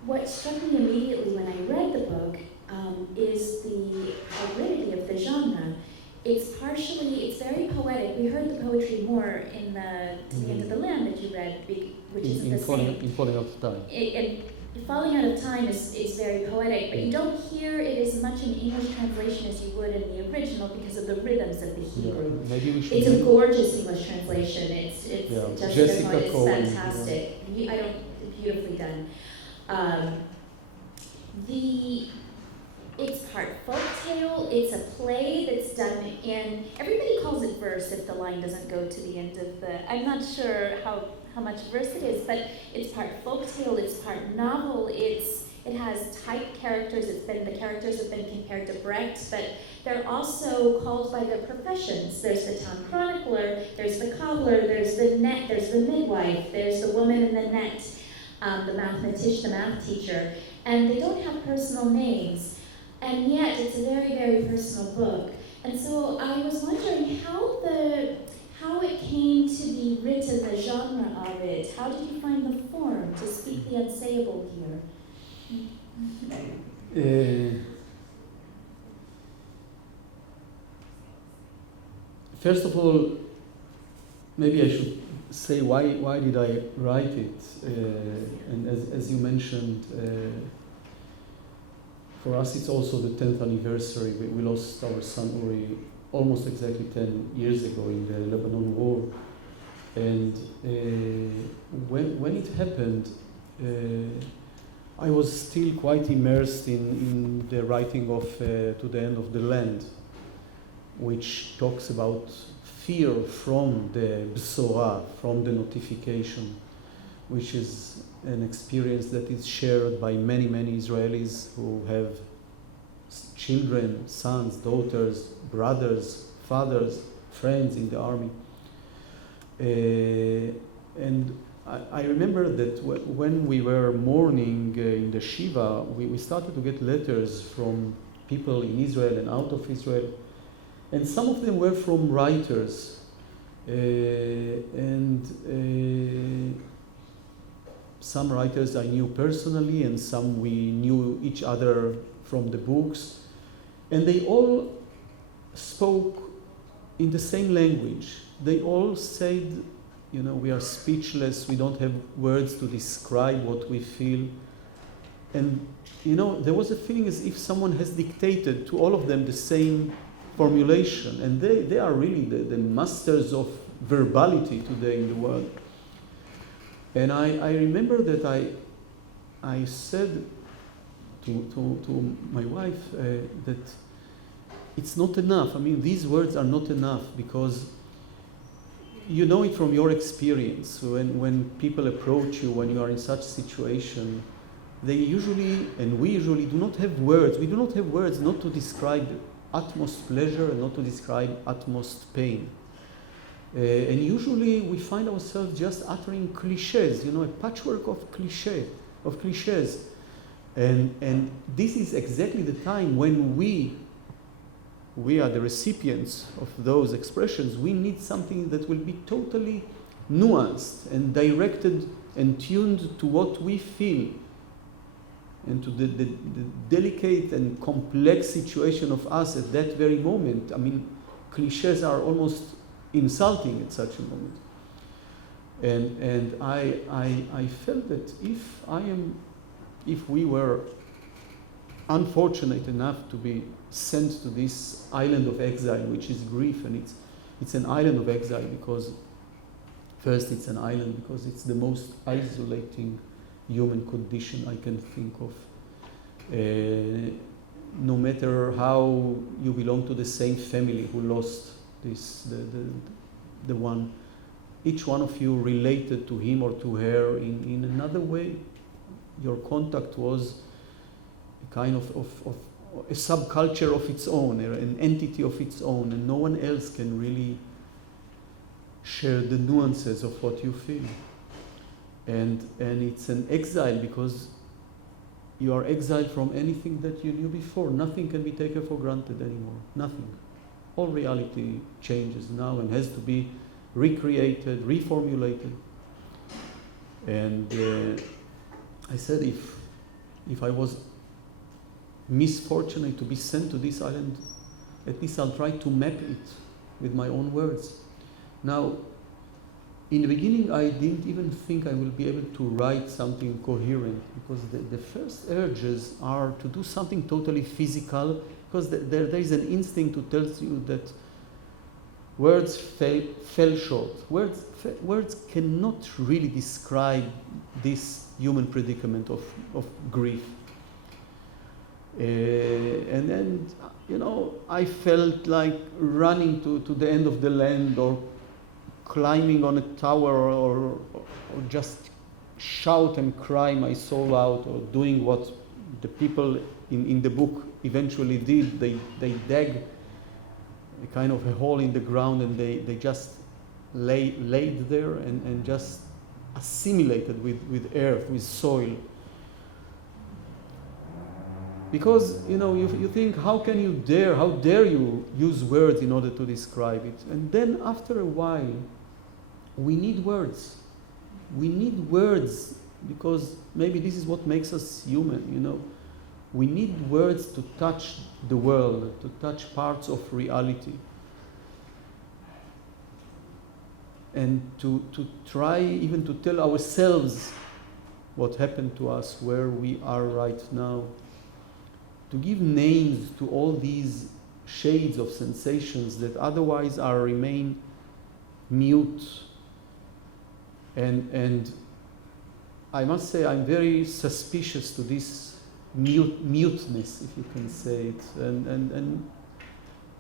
what struck me immediately when I read the book is the hybridity of the genre. It's very poetic. We heard the poetry more in To the End of the Land that you read, which isn't the same. In Falling Out of Time. Falling Out of Time is very poetic, but you don't hear it as much in English translation as you would in the original because of the rhythms of the Hebrew. Yeah, maybe we should. It's a gorgeous English translation. It's Jessica Cohen, it's fantastic. Beautifully done. It's part folktale. It's a play that's done in. Everybody calls it verse if the line doesn't go to the end of the. I'm not sure how much verse it is, but it's part folktale. It's part novel. It has typed characters. The characters have been compared to Brecht, but they're also called by their professions. There's the town chronicler. There's the cobbler. There's the net. There's the midwife. There's the woman in the net. The mathematician, the math teacher, and they don't have personal names. And yet, it's a very, very personal book. And so I was wondering how it came to be written, the genre of it. How did you find the form to speak the unsayable here? First of all, maybe I should say why did I write it? And as you mentioned, for us, it's also the 10th anniversary. We lost our son Uri almost exactly 10 years ago in the Lebanon War. And when it happened, I was still quite immersed in the writing of To the End of the Land, which talks about fear from the Bsorah, from the notification, which is an experience that is shared by many, many Israelis who have children, sons, daughters, brothers, fathers, friends in the army. And I remember that when we were mourning in the Shiva, we started to get letters from people in Israel and out of Israel. And some of them were from writers. Some writers I knew personally, and some we knew each other from the books. And they all spoke in the same language. They all said, we are speechless, we don't have words to describe what we feel. And, there was a feeling as if someone has dictated to all of them the same formulation. And they are really the masters of verbality today in the world. And I remember that I said to my wife that it's not enough. I mean, these words are not enough because you know it from your experience. When people approach you, when you are in such situation, they usually, and we usually, do not have words. We do not have words not to describe utmost pleasure and not to describe utmost pain. And usually we find ourselves just uttering cliches, a patchwork of cliches. And this is exactly the time when we are the recipients of those expressions. We need something that will be totally nuanced and directed and tuned to what we feel and to the delicate and complex situation of us at that very moment. I mean, cliches are almost insulting at such a moment. And I felt that if we were unfortunate enough to be sent to this island of exile, which is grief, and it's an island of exile because first it's an island because it's the most isolating human condition I can think of. No matter how you belong to the same family who lost the one, each one of you related to him or to her in another way. Your contact was a kind of a subculture of its own, an entity of its own, and no one else can really share the nuances of what you feel. and it's an exile because you are exiled from anything that you knew before. Nothing can be taken for granted anymore. Nothing. All reality changes now and has to be recreated, reformulated. And I said, if I was misfortunate to be sent to this island, at least I'll try to map it with my own words. Now, in the beginning, I didn't even think I will be able to write something coherent, because the first urges are to do something totally physical, because there is an instinct to tell you that words fell short. Words cannot really describe this human predicament of grief. And then, I felt like running to the end of the land, or climbing on a tower, or just shout and cry my soul out, or doing what the people in the book eventually did. They dug a kind of a hole in the ground, and they just laid there and just assimilated with earth, with soil. Because, you think, how dare you use words in order to describe it? And then after a while, we need words. We need words because maybe this is what makes us human, We need words to touch the world, to touch parts of reality. And to try even to tell ourselves what happened to us, where we are right now. To give names to all these shades of sensations that otherwise remain mute. And I must say I'm very suspicious to this muteness, if you can say it. And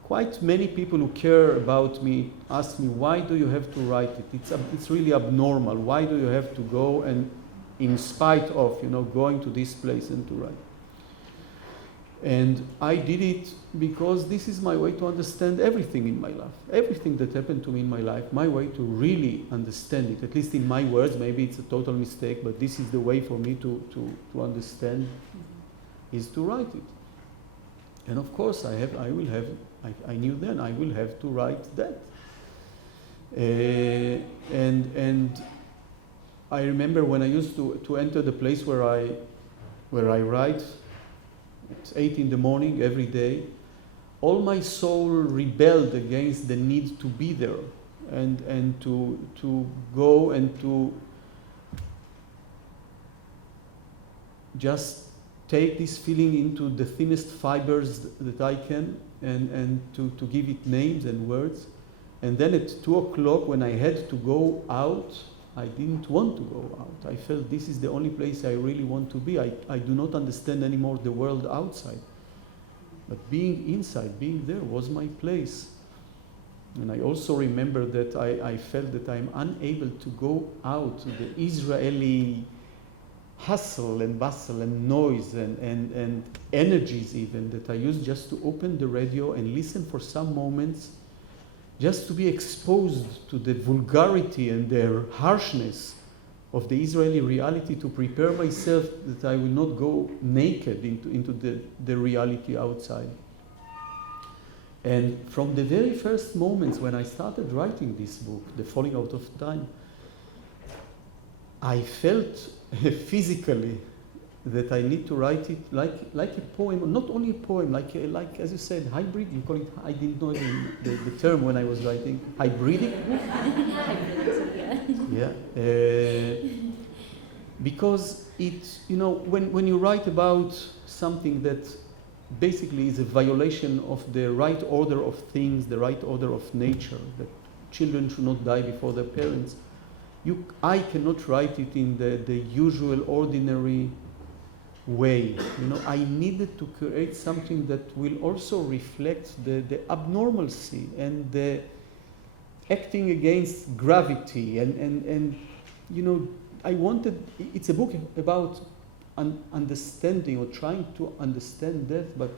quite many people who care about me ask me, why do you have to write it? It's really abnormal. Why do you have to go and, in spite of, going to this place and to write? And I did it because this is my way to understand everything in my life. Everything that happened to me in my life, my way to really understand it, at least in my words. Maybe it's a total mistake, but this is the way for me to understand, is to write it. And of course, I knew then I will have to write that. And I remember when I used to enter the place where I write. It's 8 a.m. every day. All my soul rebelled against the need to be there and to go and to just take this feeling into the thinnest fibers that I can and to give it names and words. And then at 2 o'clock when I had to go out, I didn't want to go out. I felt this is the only place I really want to be. I do not understand anymore the world outside. But being inside, being there was my place. And I also remember that I felt that I'm unable to go out to the Israeli hustle and bustle and noise and energies even that I used just to open the radio and listen for some moments, just to be exposed to the vulgarity and their harshness of the Israeli reality, to prepare myself that I will not go naked into the reality outside. And from the very first moments when I started writing this book, The Falling Out of Time, I felt physically that I need to write it like a poem, not only a poem, like as you said, hybrid. You call it. I didn't know the term when I was writing. Hybridic. Yeah. Because it, when you write about something that basically is a violation of the right order of things, the right order of nature, that children should not die before their parents. I cannot write it in the usual, ordinary way. I needed to create something that will also reflect the abnormalcy and the acting against gravity and I wanted, it's a book about understanding or trying to understand death, but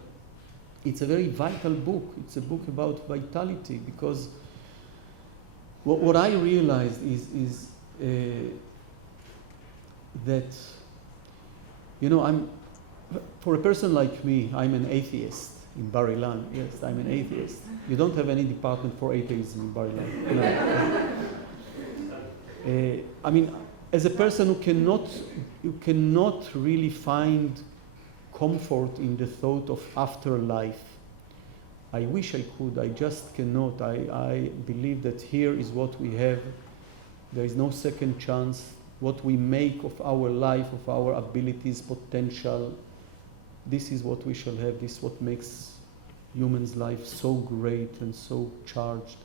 it's a very vital book. It's a book about vitality, because what I realized is that, for a person like me, I'm an atheist in Bar-Ilan. Yes, I'm an atheist. You don't have any department for atheism in Bar-Ilan. As a person who cannot really find comfort in the thought of afterlife. I wish I could, I just cannot. I believe that here is what we have. There is no second chance. What we make of our life, of our abilities, potential, this is what we shall have. This is what makes human's life so great and so charged.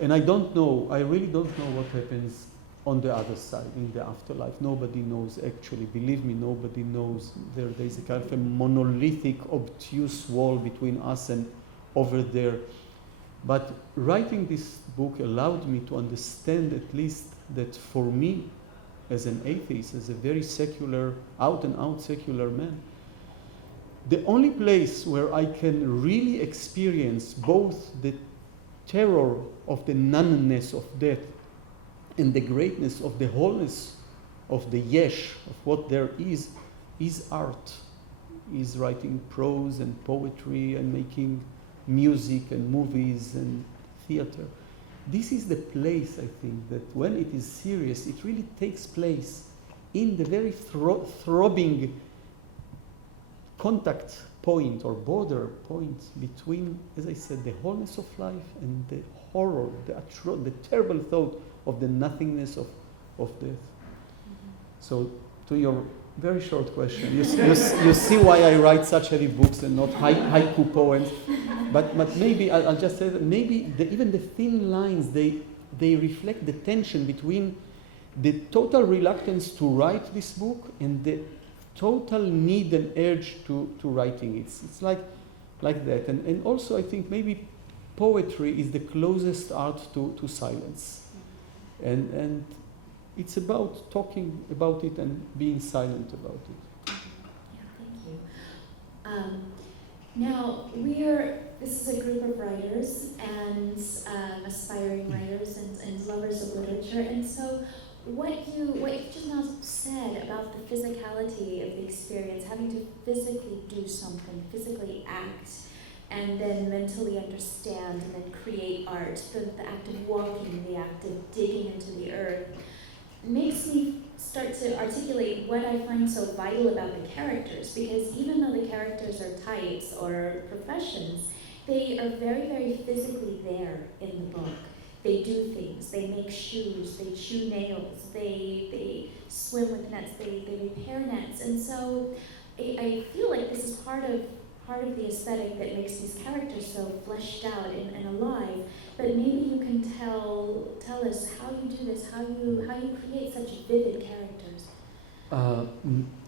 And I really don't know what happens on the other side, in the afterlife. Nobody knows, actually. Believe me, nobody knows. There is a kind of a monolithic, obtuse wall between us and over there. But writing this book allowed me to understand at least that for me, as an atheist, as a very secular, out-and-out secular man, the only place where I can really experience both the terror of the noneness of death and the greatness of the wholeness of the yesh, of what there is art, is writing prose and poetry and making music and movies and theater. This is the place, I think, that when it is serious, it really takes place in the very throbbing contact point or border point between, as I said, the wholeness of life and the horror, the terrible thought of the nothingness of death. Mm-hmm. So, to your very short question, you see why I write such heavy books and not haiku poems. But maybe I'll just say that maybe even the thin lines, they reflect the tension between the total reluctance to write this book and the total need and urge to writing it. It's like that. And also I think maybe poetry is the closest art to silence. And it's about talking about it and being silent about it. Yeah, thank you. Now, this is a group of writers and aspiring writers and lovers of literature, and so what you just now said about the physicality of the experience, having to physically do something, physically act, and then mentally understand and then create art, the act of walking, the act of digging into the earth, makes me start to articulate what I find so vital about the characters, because even though the characters are types or professions, they are very, very physically there in the book. They do things, they make shoes, they chew nails, they swim with nets, they repair nets, and so I feel like this is part of the aesthetic that makes these characters so fleshed out and alive. But maybe you can tell us how you do this, how you create such vivid characters.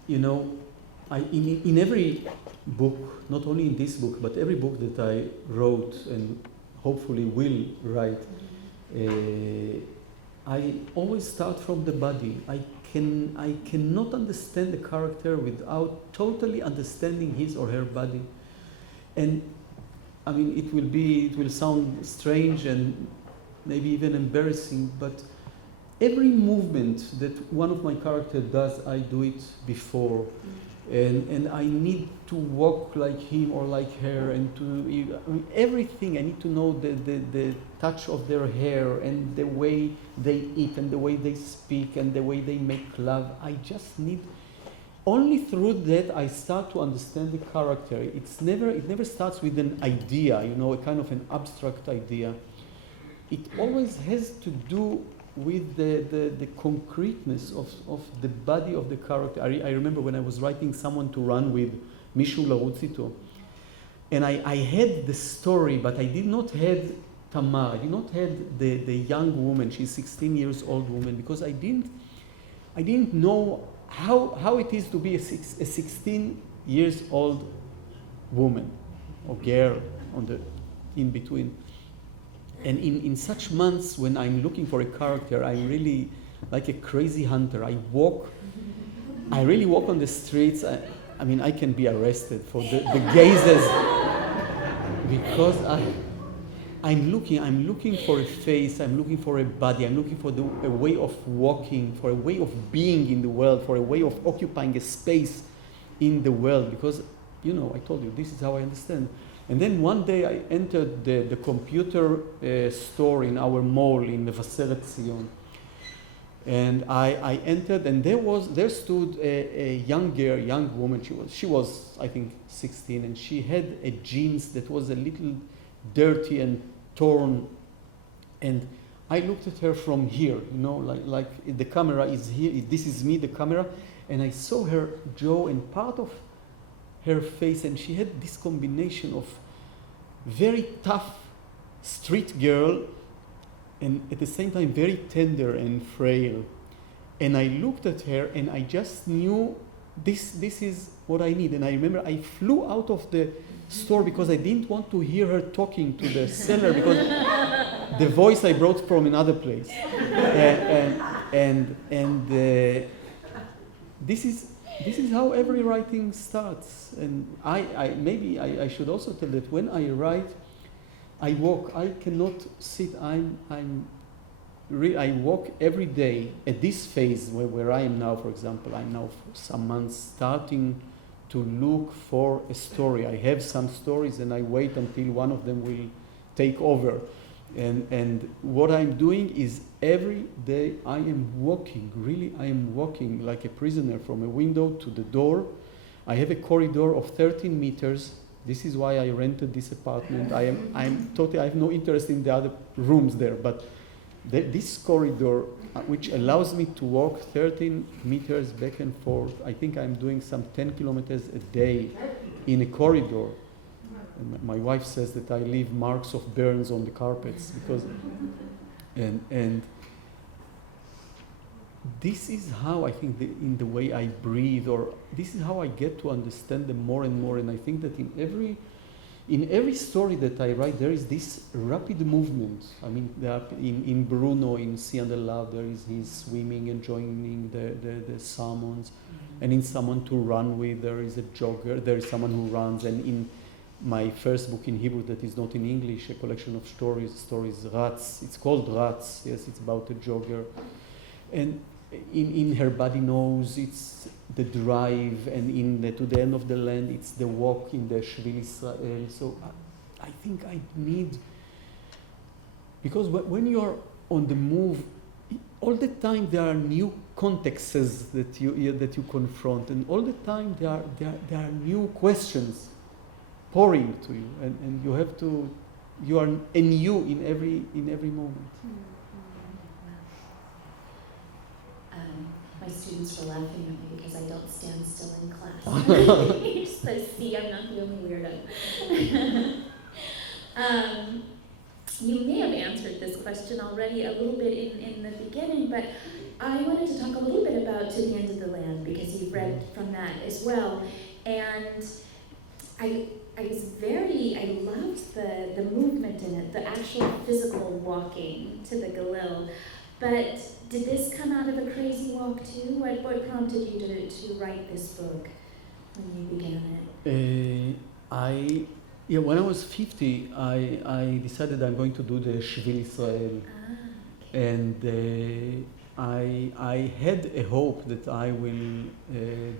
In every book, not only in this book, but every book that I wrote and hopefully will write, I always start from the body. I cannot understand the character without totally understanding his or her body. And I mean, it will sound strange and maybe even embarrassing, but every movement that one of my characters does, I do it before. And I need to walk like him or like her, and everything. I need to know the touch of their hair and the way they eat and the way they speak and the way they make love. I just need, only through that I start to understand the character. It never starts with an idea, a kind of an abstract idea. It always has to do with the concreteness of the body of the character. I remember when I was writing Someone to Run With, Mishu לרוץ איתו, and I had the story, but I did not have Tamar, I did not have the young woman, she's 16 years old woman, because I didn't know how it is to be a 16 years old woman or girl in between. And in such months when I'm looking for a character, I'm really like a crazy hunter. I really walk on the streets. I can be arrested for the gazes because I'm looking for a face, I'm looking for a body, I'm looking for a way of walking, for a way of being in the world, for a way of occupying a space in the world, because, I told you, this is how I understand. And then one day I entered the computer store in our mall in Mevaseret Zion. And I entered, and there stood a young girl, young woman. She was I think 16, and she had a jeans that was a little dirty and torn. And I looked at her from here, like the camera is here. This is me, the camera, and I saw her jaw and part of her face, and she had this combination of very tough street girl and at the same time very tender and frail. And I looked at her and I just knew this is what I need. And I remember I flew out of the store because I didn't want to hear her talking to the seller because the voice I brought from another place. This is how every writing starts. And I should also tell that when I write, I walk. I cannot sit. I walk every day. At this phase where I am now, for example, I'm now for some months starting to look for a story. I have some stories, and I wait until one of them will take over. And what I'm doing is every day I am walking. Really, I am walking like a prisoner from a window to the door. I have a corridor of 13 meters. This is why I rented this apartment. I have no interest in the other rooms there, but this corridor, which allows me to walk 13 meters back and forth, I think I'm doing some 10 kilometers a day in a corridor. And my wife says that I leave marks of burns on the carpets because, and this is how I think in the way I breathe, or this is how I get to understand them more and more. And I think that in every story that I write, there is this rapid movement. I mean, in Bruno, in Sea Under Love, there is his swimming and joining the salmons. And in Someone to Run With, there is a jogger, there is someone who runs. And in my first book in Hebrew that is not in English, a collection of stories, Rats. It's called Rats, yes, it's about a jogger. And in Her Body Knows, it's the drive, and To the End of the Land, it's the walk in the Shvil Israel. So I think I need, because when you're on the move, all the time there are new contexts that you confront, and all the time there are new questions pouring to you, and you are anew in every moment. My students were laughing at me because I don't stand still in class. So see, I'm not the only weirdo. You may have answered this question already a little bit in the beginning, but I wanted to talk a little bit about To the End of the Land because you've read from that as well. And I loved the movement in it, the actual physical walking to the Galil. But did this come out of a crazy walk too? What prompted you to write this book when you began it? When I was 50, I decided I'm going to do the Shvil Israel. Okay. And I had a hope that I will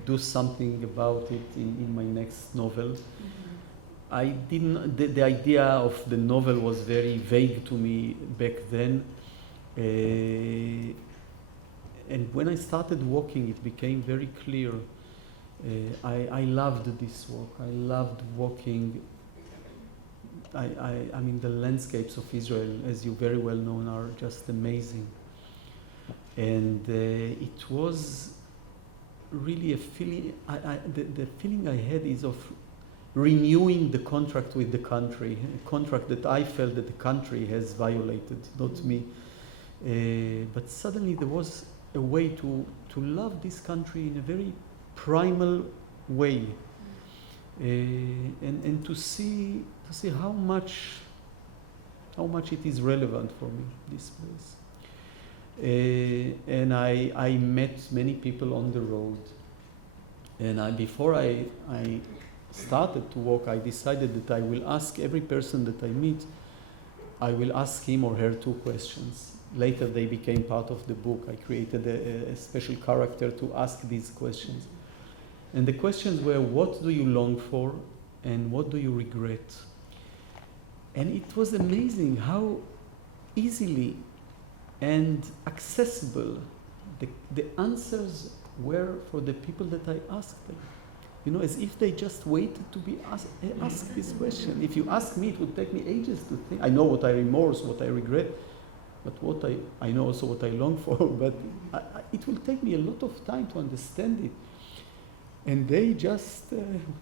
do something about it in my next novel. Mm-hmm. I didn't. The idea of the novel was very vague to me back then. And when I started walking, it became very clear. I loved this walk. I loved walking. I mean, the landscapes of Israel, as you very well know, are just amazing. And it was really a feeling. The feeling I had is of renewing the contract with the country, a contract that I felt that the country has violated, not me. But suddenly there was a way to love this country in a very primal way, and to see how much it is relevant for me, this place. And I met many people on the road, and before I started to walk, I decided that I will ask every person that I meet, I will ask him or her 2 questions. Later they became part of the book. I created a special character to ask these questions. And the questions were, what do you long for and what do you regret? And it was amazing how easily and accessible the answers were for the people that I asked them. You know, as if they just waited to be asked this question. If you ask me, it would take me ages to think. I know what I remorse, what I regret, but what I know also what I long for, but it will take me a lot of time to understand it. And they just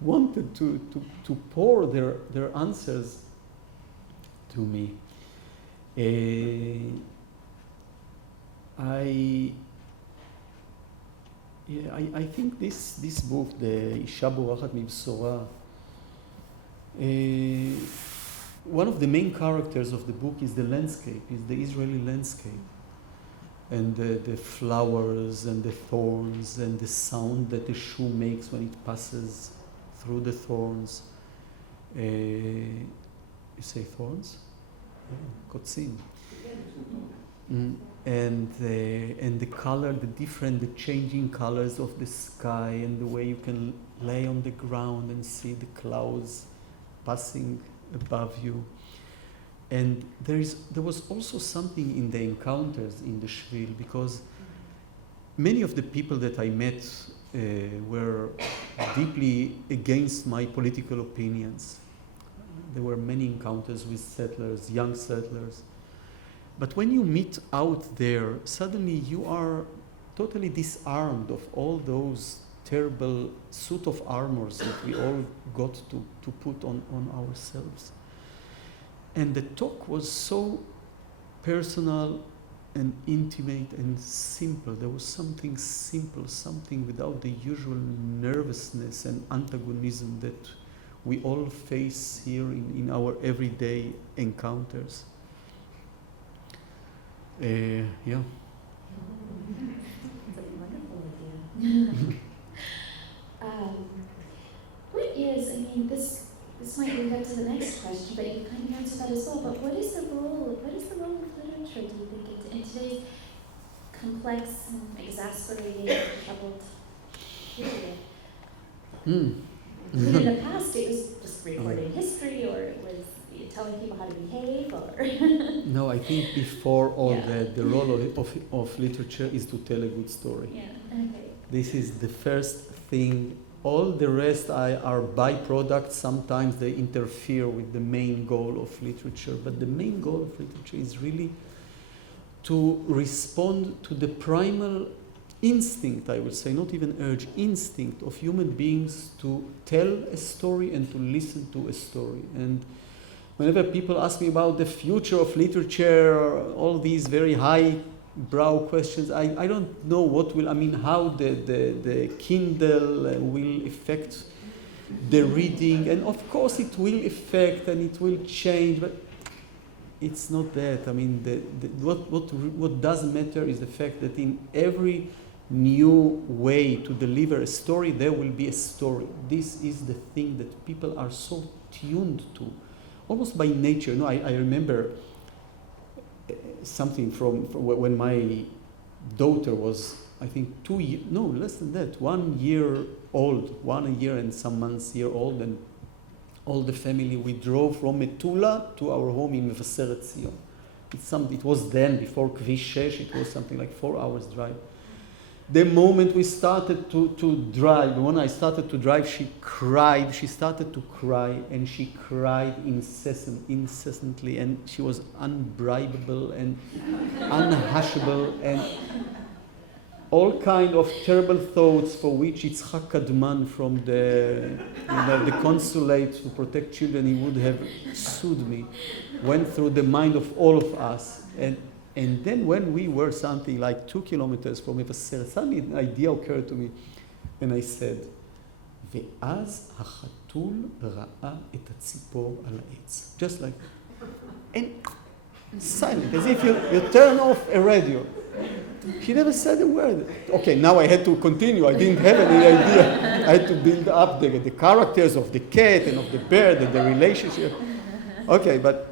wanted to pour their answers to me. I think this book, the Isha Borachat Mibsora, one of the main characters of the book is the landscape, is the Israeli landscape. And the flowers and the thorns and the sound that the shoe makes when it passes through the thorns. You say thorns? Kotzim. And the color, the changing colors of the sky, and the way you can lay on the ground and see the clouds passing above you. And there was also something in the encounters in the Shvil, because many of the people that I met were deeply against my political opinions. There were many encounters with settlers, young settlers. But when you meet out there, suddenly you are totally disarmed of all those terrible suit of armors that we all got to put on ourselves. And the talk was so personal and intimate and simple. There was something simple, something without the usual nervousness and antagonism that we all face here in our everyday encounters. Yeah. That's a wonderful idea. What is, this might lead up to the next question, but you kind of answered that as well, but what is the role of literature, do you think, in today's complex and exasperating and troubled period? In the past, it was just recording history, or it was telling people how to behave, or... No, I think before all that, the role of literature is to tell a good story. Yeah, okay. This is the first thing. All the rest are byproducts. Sometimes they interfere with the main goal of literature. But the main goal of literature is really to respond to the primal instinct, I would say, not even urge, instinct of human beings to tell a story and to listen to a story. And whenever people ask me about the future of literature, all these very high-brow questions, I don't know how the Kindle will affect the reading. And of course it will affect and it will change, but it's not that. What does matter is the fact that in every new way to deliver a story, there will be a story. This is the thing that people are so tuned to, almost by nature. No, I remember something from when my daughter was, I think, less than that, 1 year old, 1 year and some months old, and all the family, we drove from Metula to our home in Mevaseret Zion. It was then, before Kvish 6, it was something like 4 hours drive. The moment we started to drive, when I started to drive, she started to cry, and she cried incessantly, and she was unbribable and unhushable, and all kind of terrible thoughts for which Yitzhak Kadman from the consulate to protect children, he would have sued me, went through the mind of all of us. And then when we were something like 2 kilometers from Mevaseret, suddenly an idea occurred to me, and I said, ואז החתול ראה את הציפור על העץ. Just like that. And silent, as if you turn off a radio. She never said a word. Okay, now I had to continue. I didn't have any idea. I had to build up the characters of the cat and of the bird and the relationship. Okay, but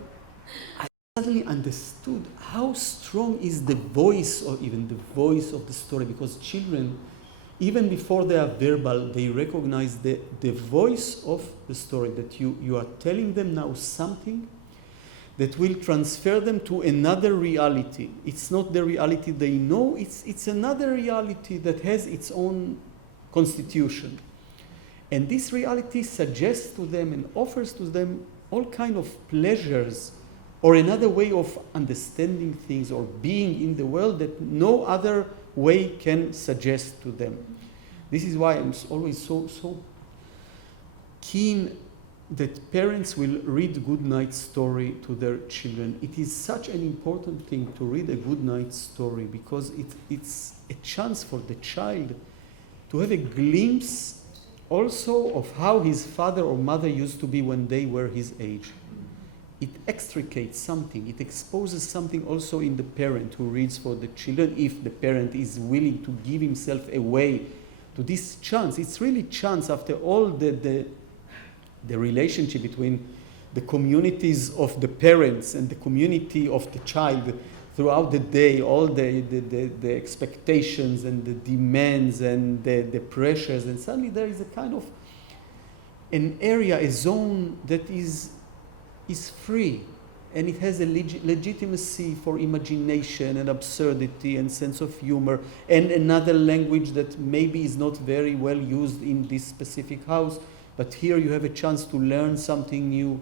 suddenly understood how strong is the voice, or even the voice of the story, because children, even before they are verbal, they recognize the voice of the story, that you are telling them now something that will transfer them to another reality. It's not the reality they know, it's another reality that has its own constitution. And this reality suggests to them and offers to them all kind of pleasures, or another way of understanding things or being in the world that no other way can suggest to them. This is why I'm always so keen that parents will read good night story to their children. It is such an important thing to read a good night story, because it's a chance for the child to have a glimpse also of how his father or mother used to be when they were his age. It extricates something, it exposes something also in the parent who reads for the children, if the parent is willing to give himself away to this chance. It's really chance, after all the relationship between the communities of the parents and the community of the child throughout the day, all the expectations and the demands and the pressures, and suddenly there is a kind of an area, a zone that is free, and it has a legitimacy for imagination and absurdity and sense of humor, and another language that maybe is not very well used in this specific house, but here you have a chance to learn something new.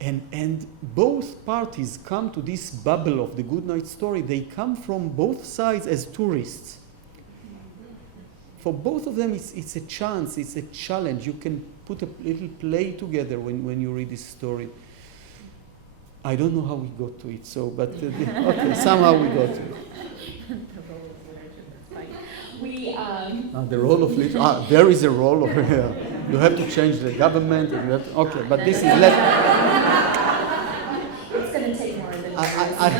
And both parties come to this bubble of the good night story. They come from both sides as tourists. For both of them, it's a chance, it's a challenge. You can put a little play together when you read this story. I don't know how we got to it, but okay, somehow we got to it. The role of literature. There is a role of you have to change the government. And you have to, okay, but this is less. It's going to take more than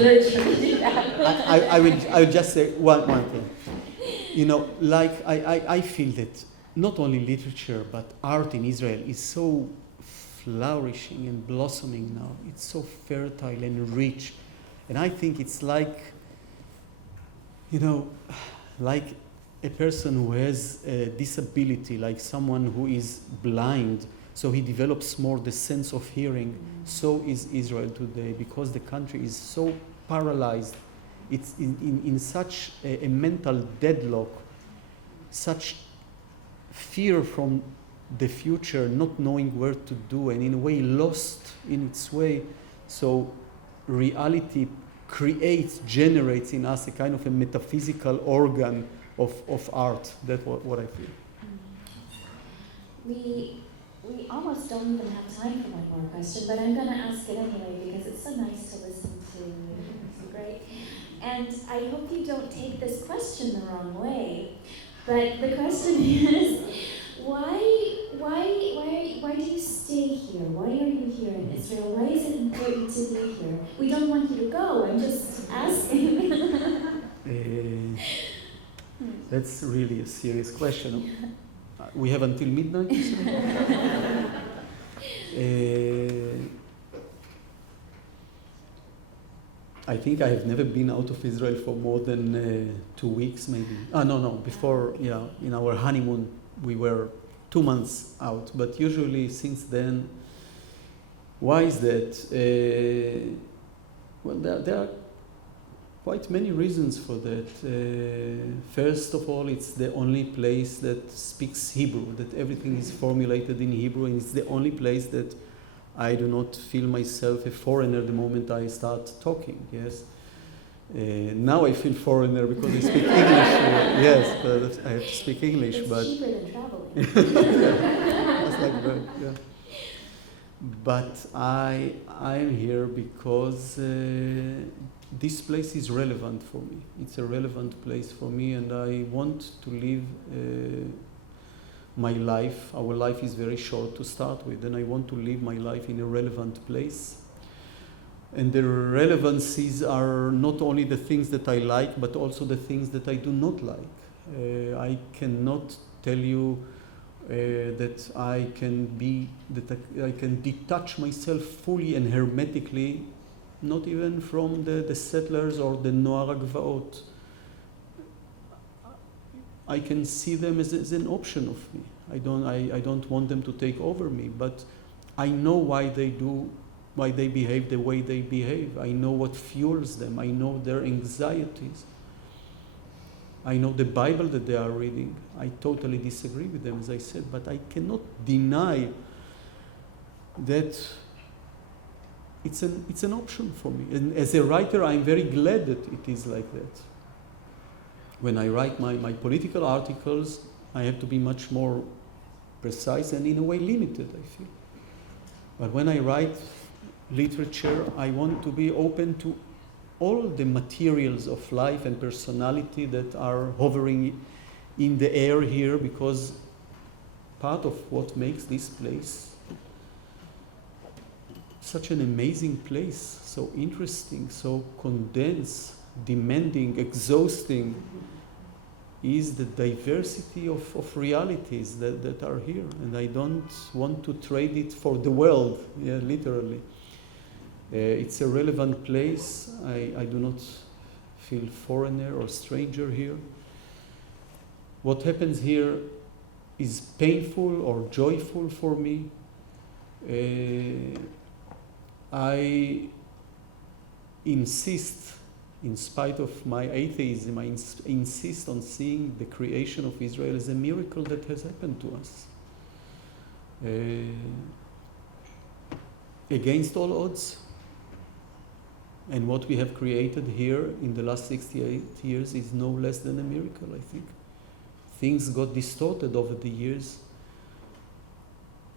literature to do that. I will just say one thing. You know, like I feel that not only literature but art in Israel is so flourishing and blossoming now. It's so fertile and rich, and I think it's like, you know, like a person who has a disability, like someone who is blind, so he develops more the sense of hearing. So is Israel today, because the country is so paralyzed. It's in such a mental deadlock, such fear from the future, not knowing where to do, and in a way lost in its way. So reality generates in us a kind of a metaphysical organ of art. That's what I feel. We almost don't even have time for one more question, but I'm going to ask it anyway because it's so nice to listen to. It's great. And I hope you don't take this question the wrong way, but the question is, why do you stay here? Why are you here in Israel? Why is it important to be here? We don't want you to go. I'm just asking. That's really a serious question. We have until midnight. I think I have never been out of Israel for more than 2 weeks, maybe. No. Before, in our honeymoon, we were 2 months out. But usually, since then, why is that? Well, there are quite many reasons for that. First of all, it's the only place that speaks Hebrew, that everything is formulated in Hebrew, and it's the only place that I do not feel myself a foreigner the moment I start talking, yes. Now I feel foreigner because I speak English. Yes, but I have to speak English. It's but cheaper than traveling. It's like that, yeah. But I'm here because this place is relevant for me. It's a relevant place for me, and I want to live my life. Our life is very short to start with, and I want to live my life in a relevant place. And the relevancies are not only the things that I like, but also the things that I do not like. I cannot tell you that I can detach myself fully and hermetically, not even from the settlers or the Noar HaGvaot. I can see them as an option of me. I don't want them to take over me, but I know why they behave the way they behave. I know what fuels them. I know their anxieties. I know the Bible that they are reading. I totally disagree with them, as I said, but I cannot deny that it's an option for me. And as a writer, I'm very glad that it is like that. When I write my political articles, I have to be much more precise and in a way limited, I feel. But when I write literature, I want to be open to all the materials of life and personality that are hovering in the air here, because part of what makes this place such an amazing place, so interesting, so condensed, demanding, exhausting, is the diversity of realities that are here. And I don't want to trade it for the world, literally. It's a relevant place. I do not feel foreigner or stranger here. What happens here is painful or joyful for me. I insist, in spite of my atheism, I insist on seeing the creation of Israel as a miracle that has happened to us. Against all odds. And what we have created here in the last 68 years is no less than a miracle, I think. Things got distorted over the years.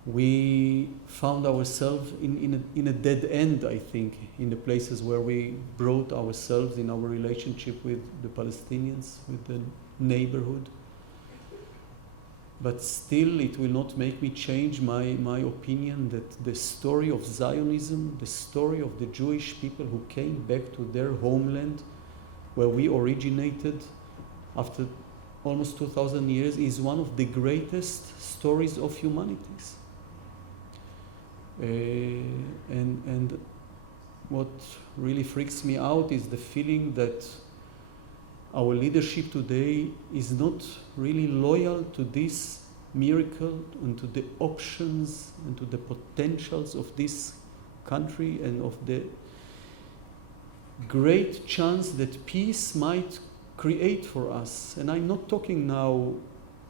We found ourselves in a dead end, I think, in the places where we brought ourselves in our relationship with the Palestinians, with the neighborhood. But still, it will not make me change my opinion that the story of Zionism, the story of the Jewish people who came back to their homeland, where we originated after almost 2,000 years, is one of the greatest stories of humanities. And what really freaks me out is the feeling that our leadership today is not really loyal to this miracle and to the options and to the potentials of this country and of the great chance that peace might create for us. And I'm not talking now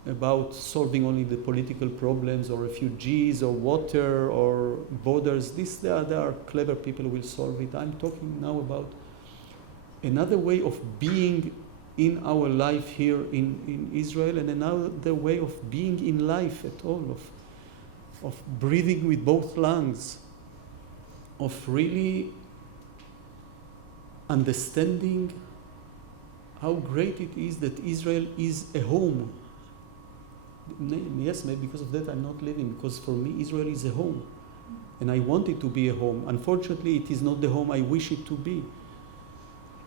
about solving only the political problems or refugees or water or borders. There are clever people who will solve it. I'm talking now about another way of being in our life here in Israel, and another way of being in life at all, of breathing with both lungs, of really understanding how great it is that Israel is a home. Yes, maybe because of that I'm not living, because for me Israel is a home. And I want it to be a home. Unfortunately, it is not the home I wish it to be.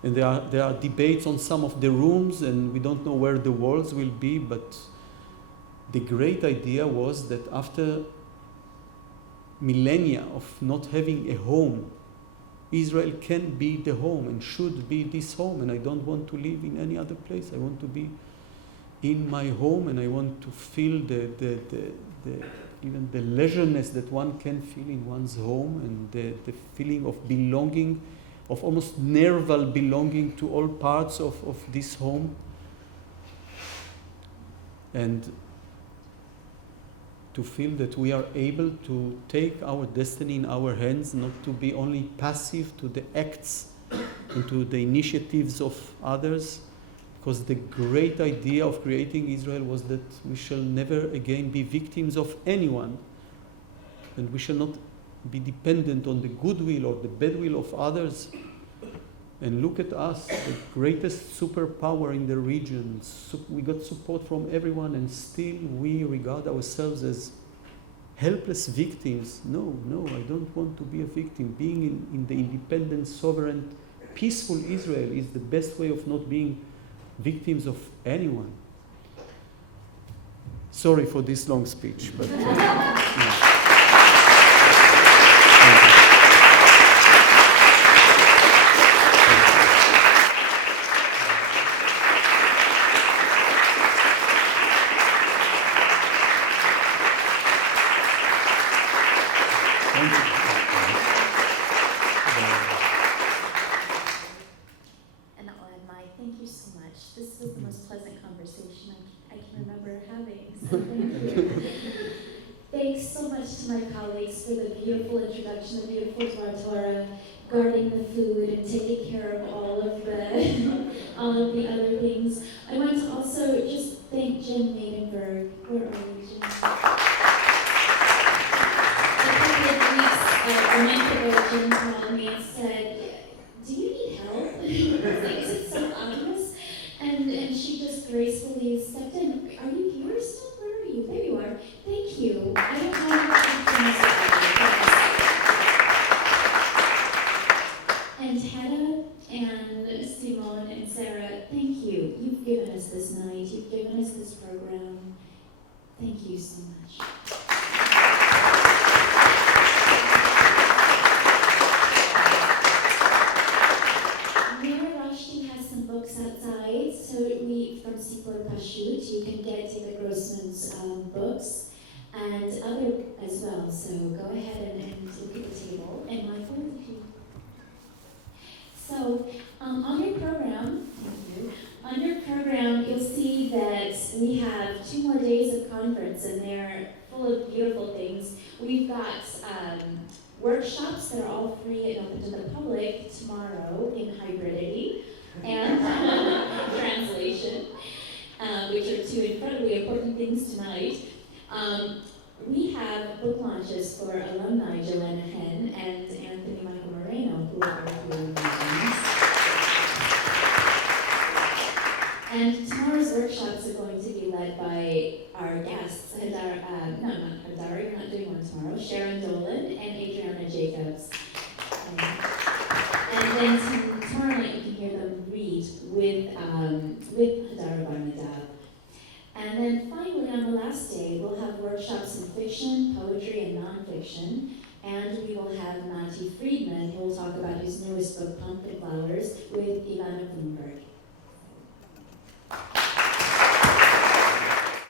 And there are debates on some of the rooms, and we don't know where the walls will be, but the great idea was that after millennia of not having a home, Israel can be the home and should be this home, and I don't want to live in any other place. I want to be in my home, and I want to feel even the leisureness that one can feel in one's home, and the feeling of belonging, of almost nerval belonging to all parts of this home. And to feel that we are able to take our destiny in our hands, not to be only passive to the acts and to the initiatives of others, because the great idea of creating Israel was that we shall never again be victims of anyone, and we shall not be dependent on the goodwill or the badwill of others. And look at us, the greatest superpower in the region. We got support from everyone, and still we regard ourselves as helpless victims. No, I don't want to be a victim. Being in the independent, sovereign, peaceful Israel is the best way of not being victims of anyone. Sorry for this long speech, but yeah. Thank you. And I'll add my thank you so much. This was the most pleasant conversation I can remember having, so thank you. Thanks so much to my colleagues for the beautiful introduction, the beautiful Torah, guarding the food and taking care of all of the other things. I want to also just thank Jim Maidenberg. Where are you, Jim? A couple of weeks, a month ago, Jim called me and said, "Do you need help?" I was like, "Is it so obvious?" And she just gracefully stepped in. "Are you here still? Where are you?" "There you are." "Thank you. I don't know what I'm And Hedda and Simone and Sarah, thank you. You've given us this night. You've given us this program. Thank you so much. Rashti has some books outside, so from Sipor Pashut, you can get David Grossman's books and other as well. So go ahead and look at the table. And Michael, if you. So on your program, you'll see that we have 2 more days of conference, and they're full of beautiful things. We've got workshops that are all free and open to the public tomorrow in hybridity and translation, which are 2 incredibly important things tonight. We have book launches for alumni Joanna Henn and Anthony Michael Moreno, who are both here. And tomorrow's workshops are going to be led by our guests, Hadar, you're not doing one tomorrow, Sharon Dolan and Adriana Jacobs. And then tomorrow night you can hear them read with Hadar Barnadab. And then finally, on the last day, we'll have workshops in fiction, poetry, and nonfiction. And we will have Mati Friedman, who will talk about his newest book, Pumpkin Flowers, with Ivana Bloomberg.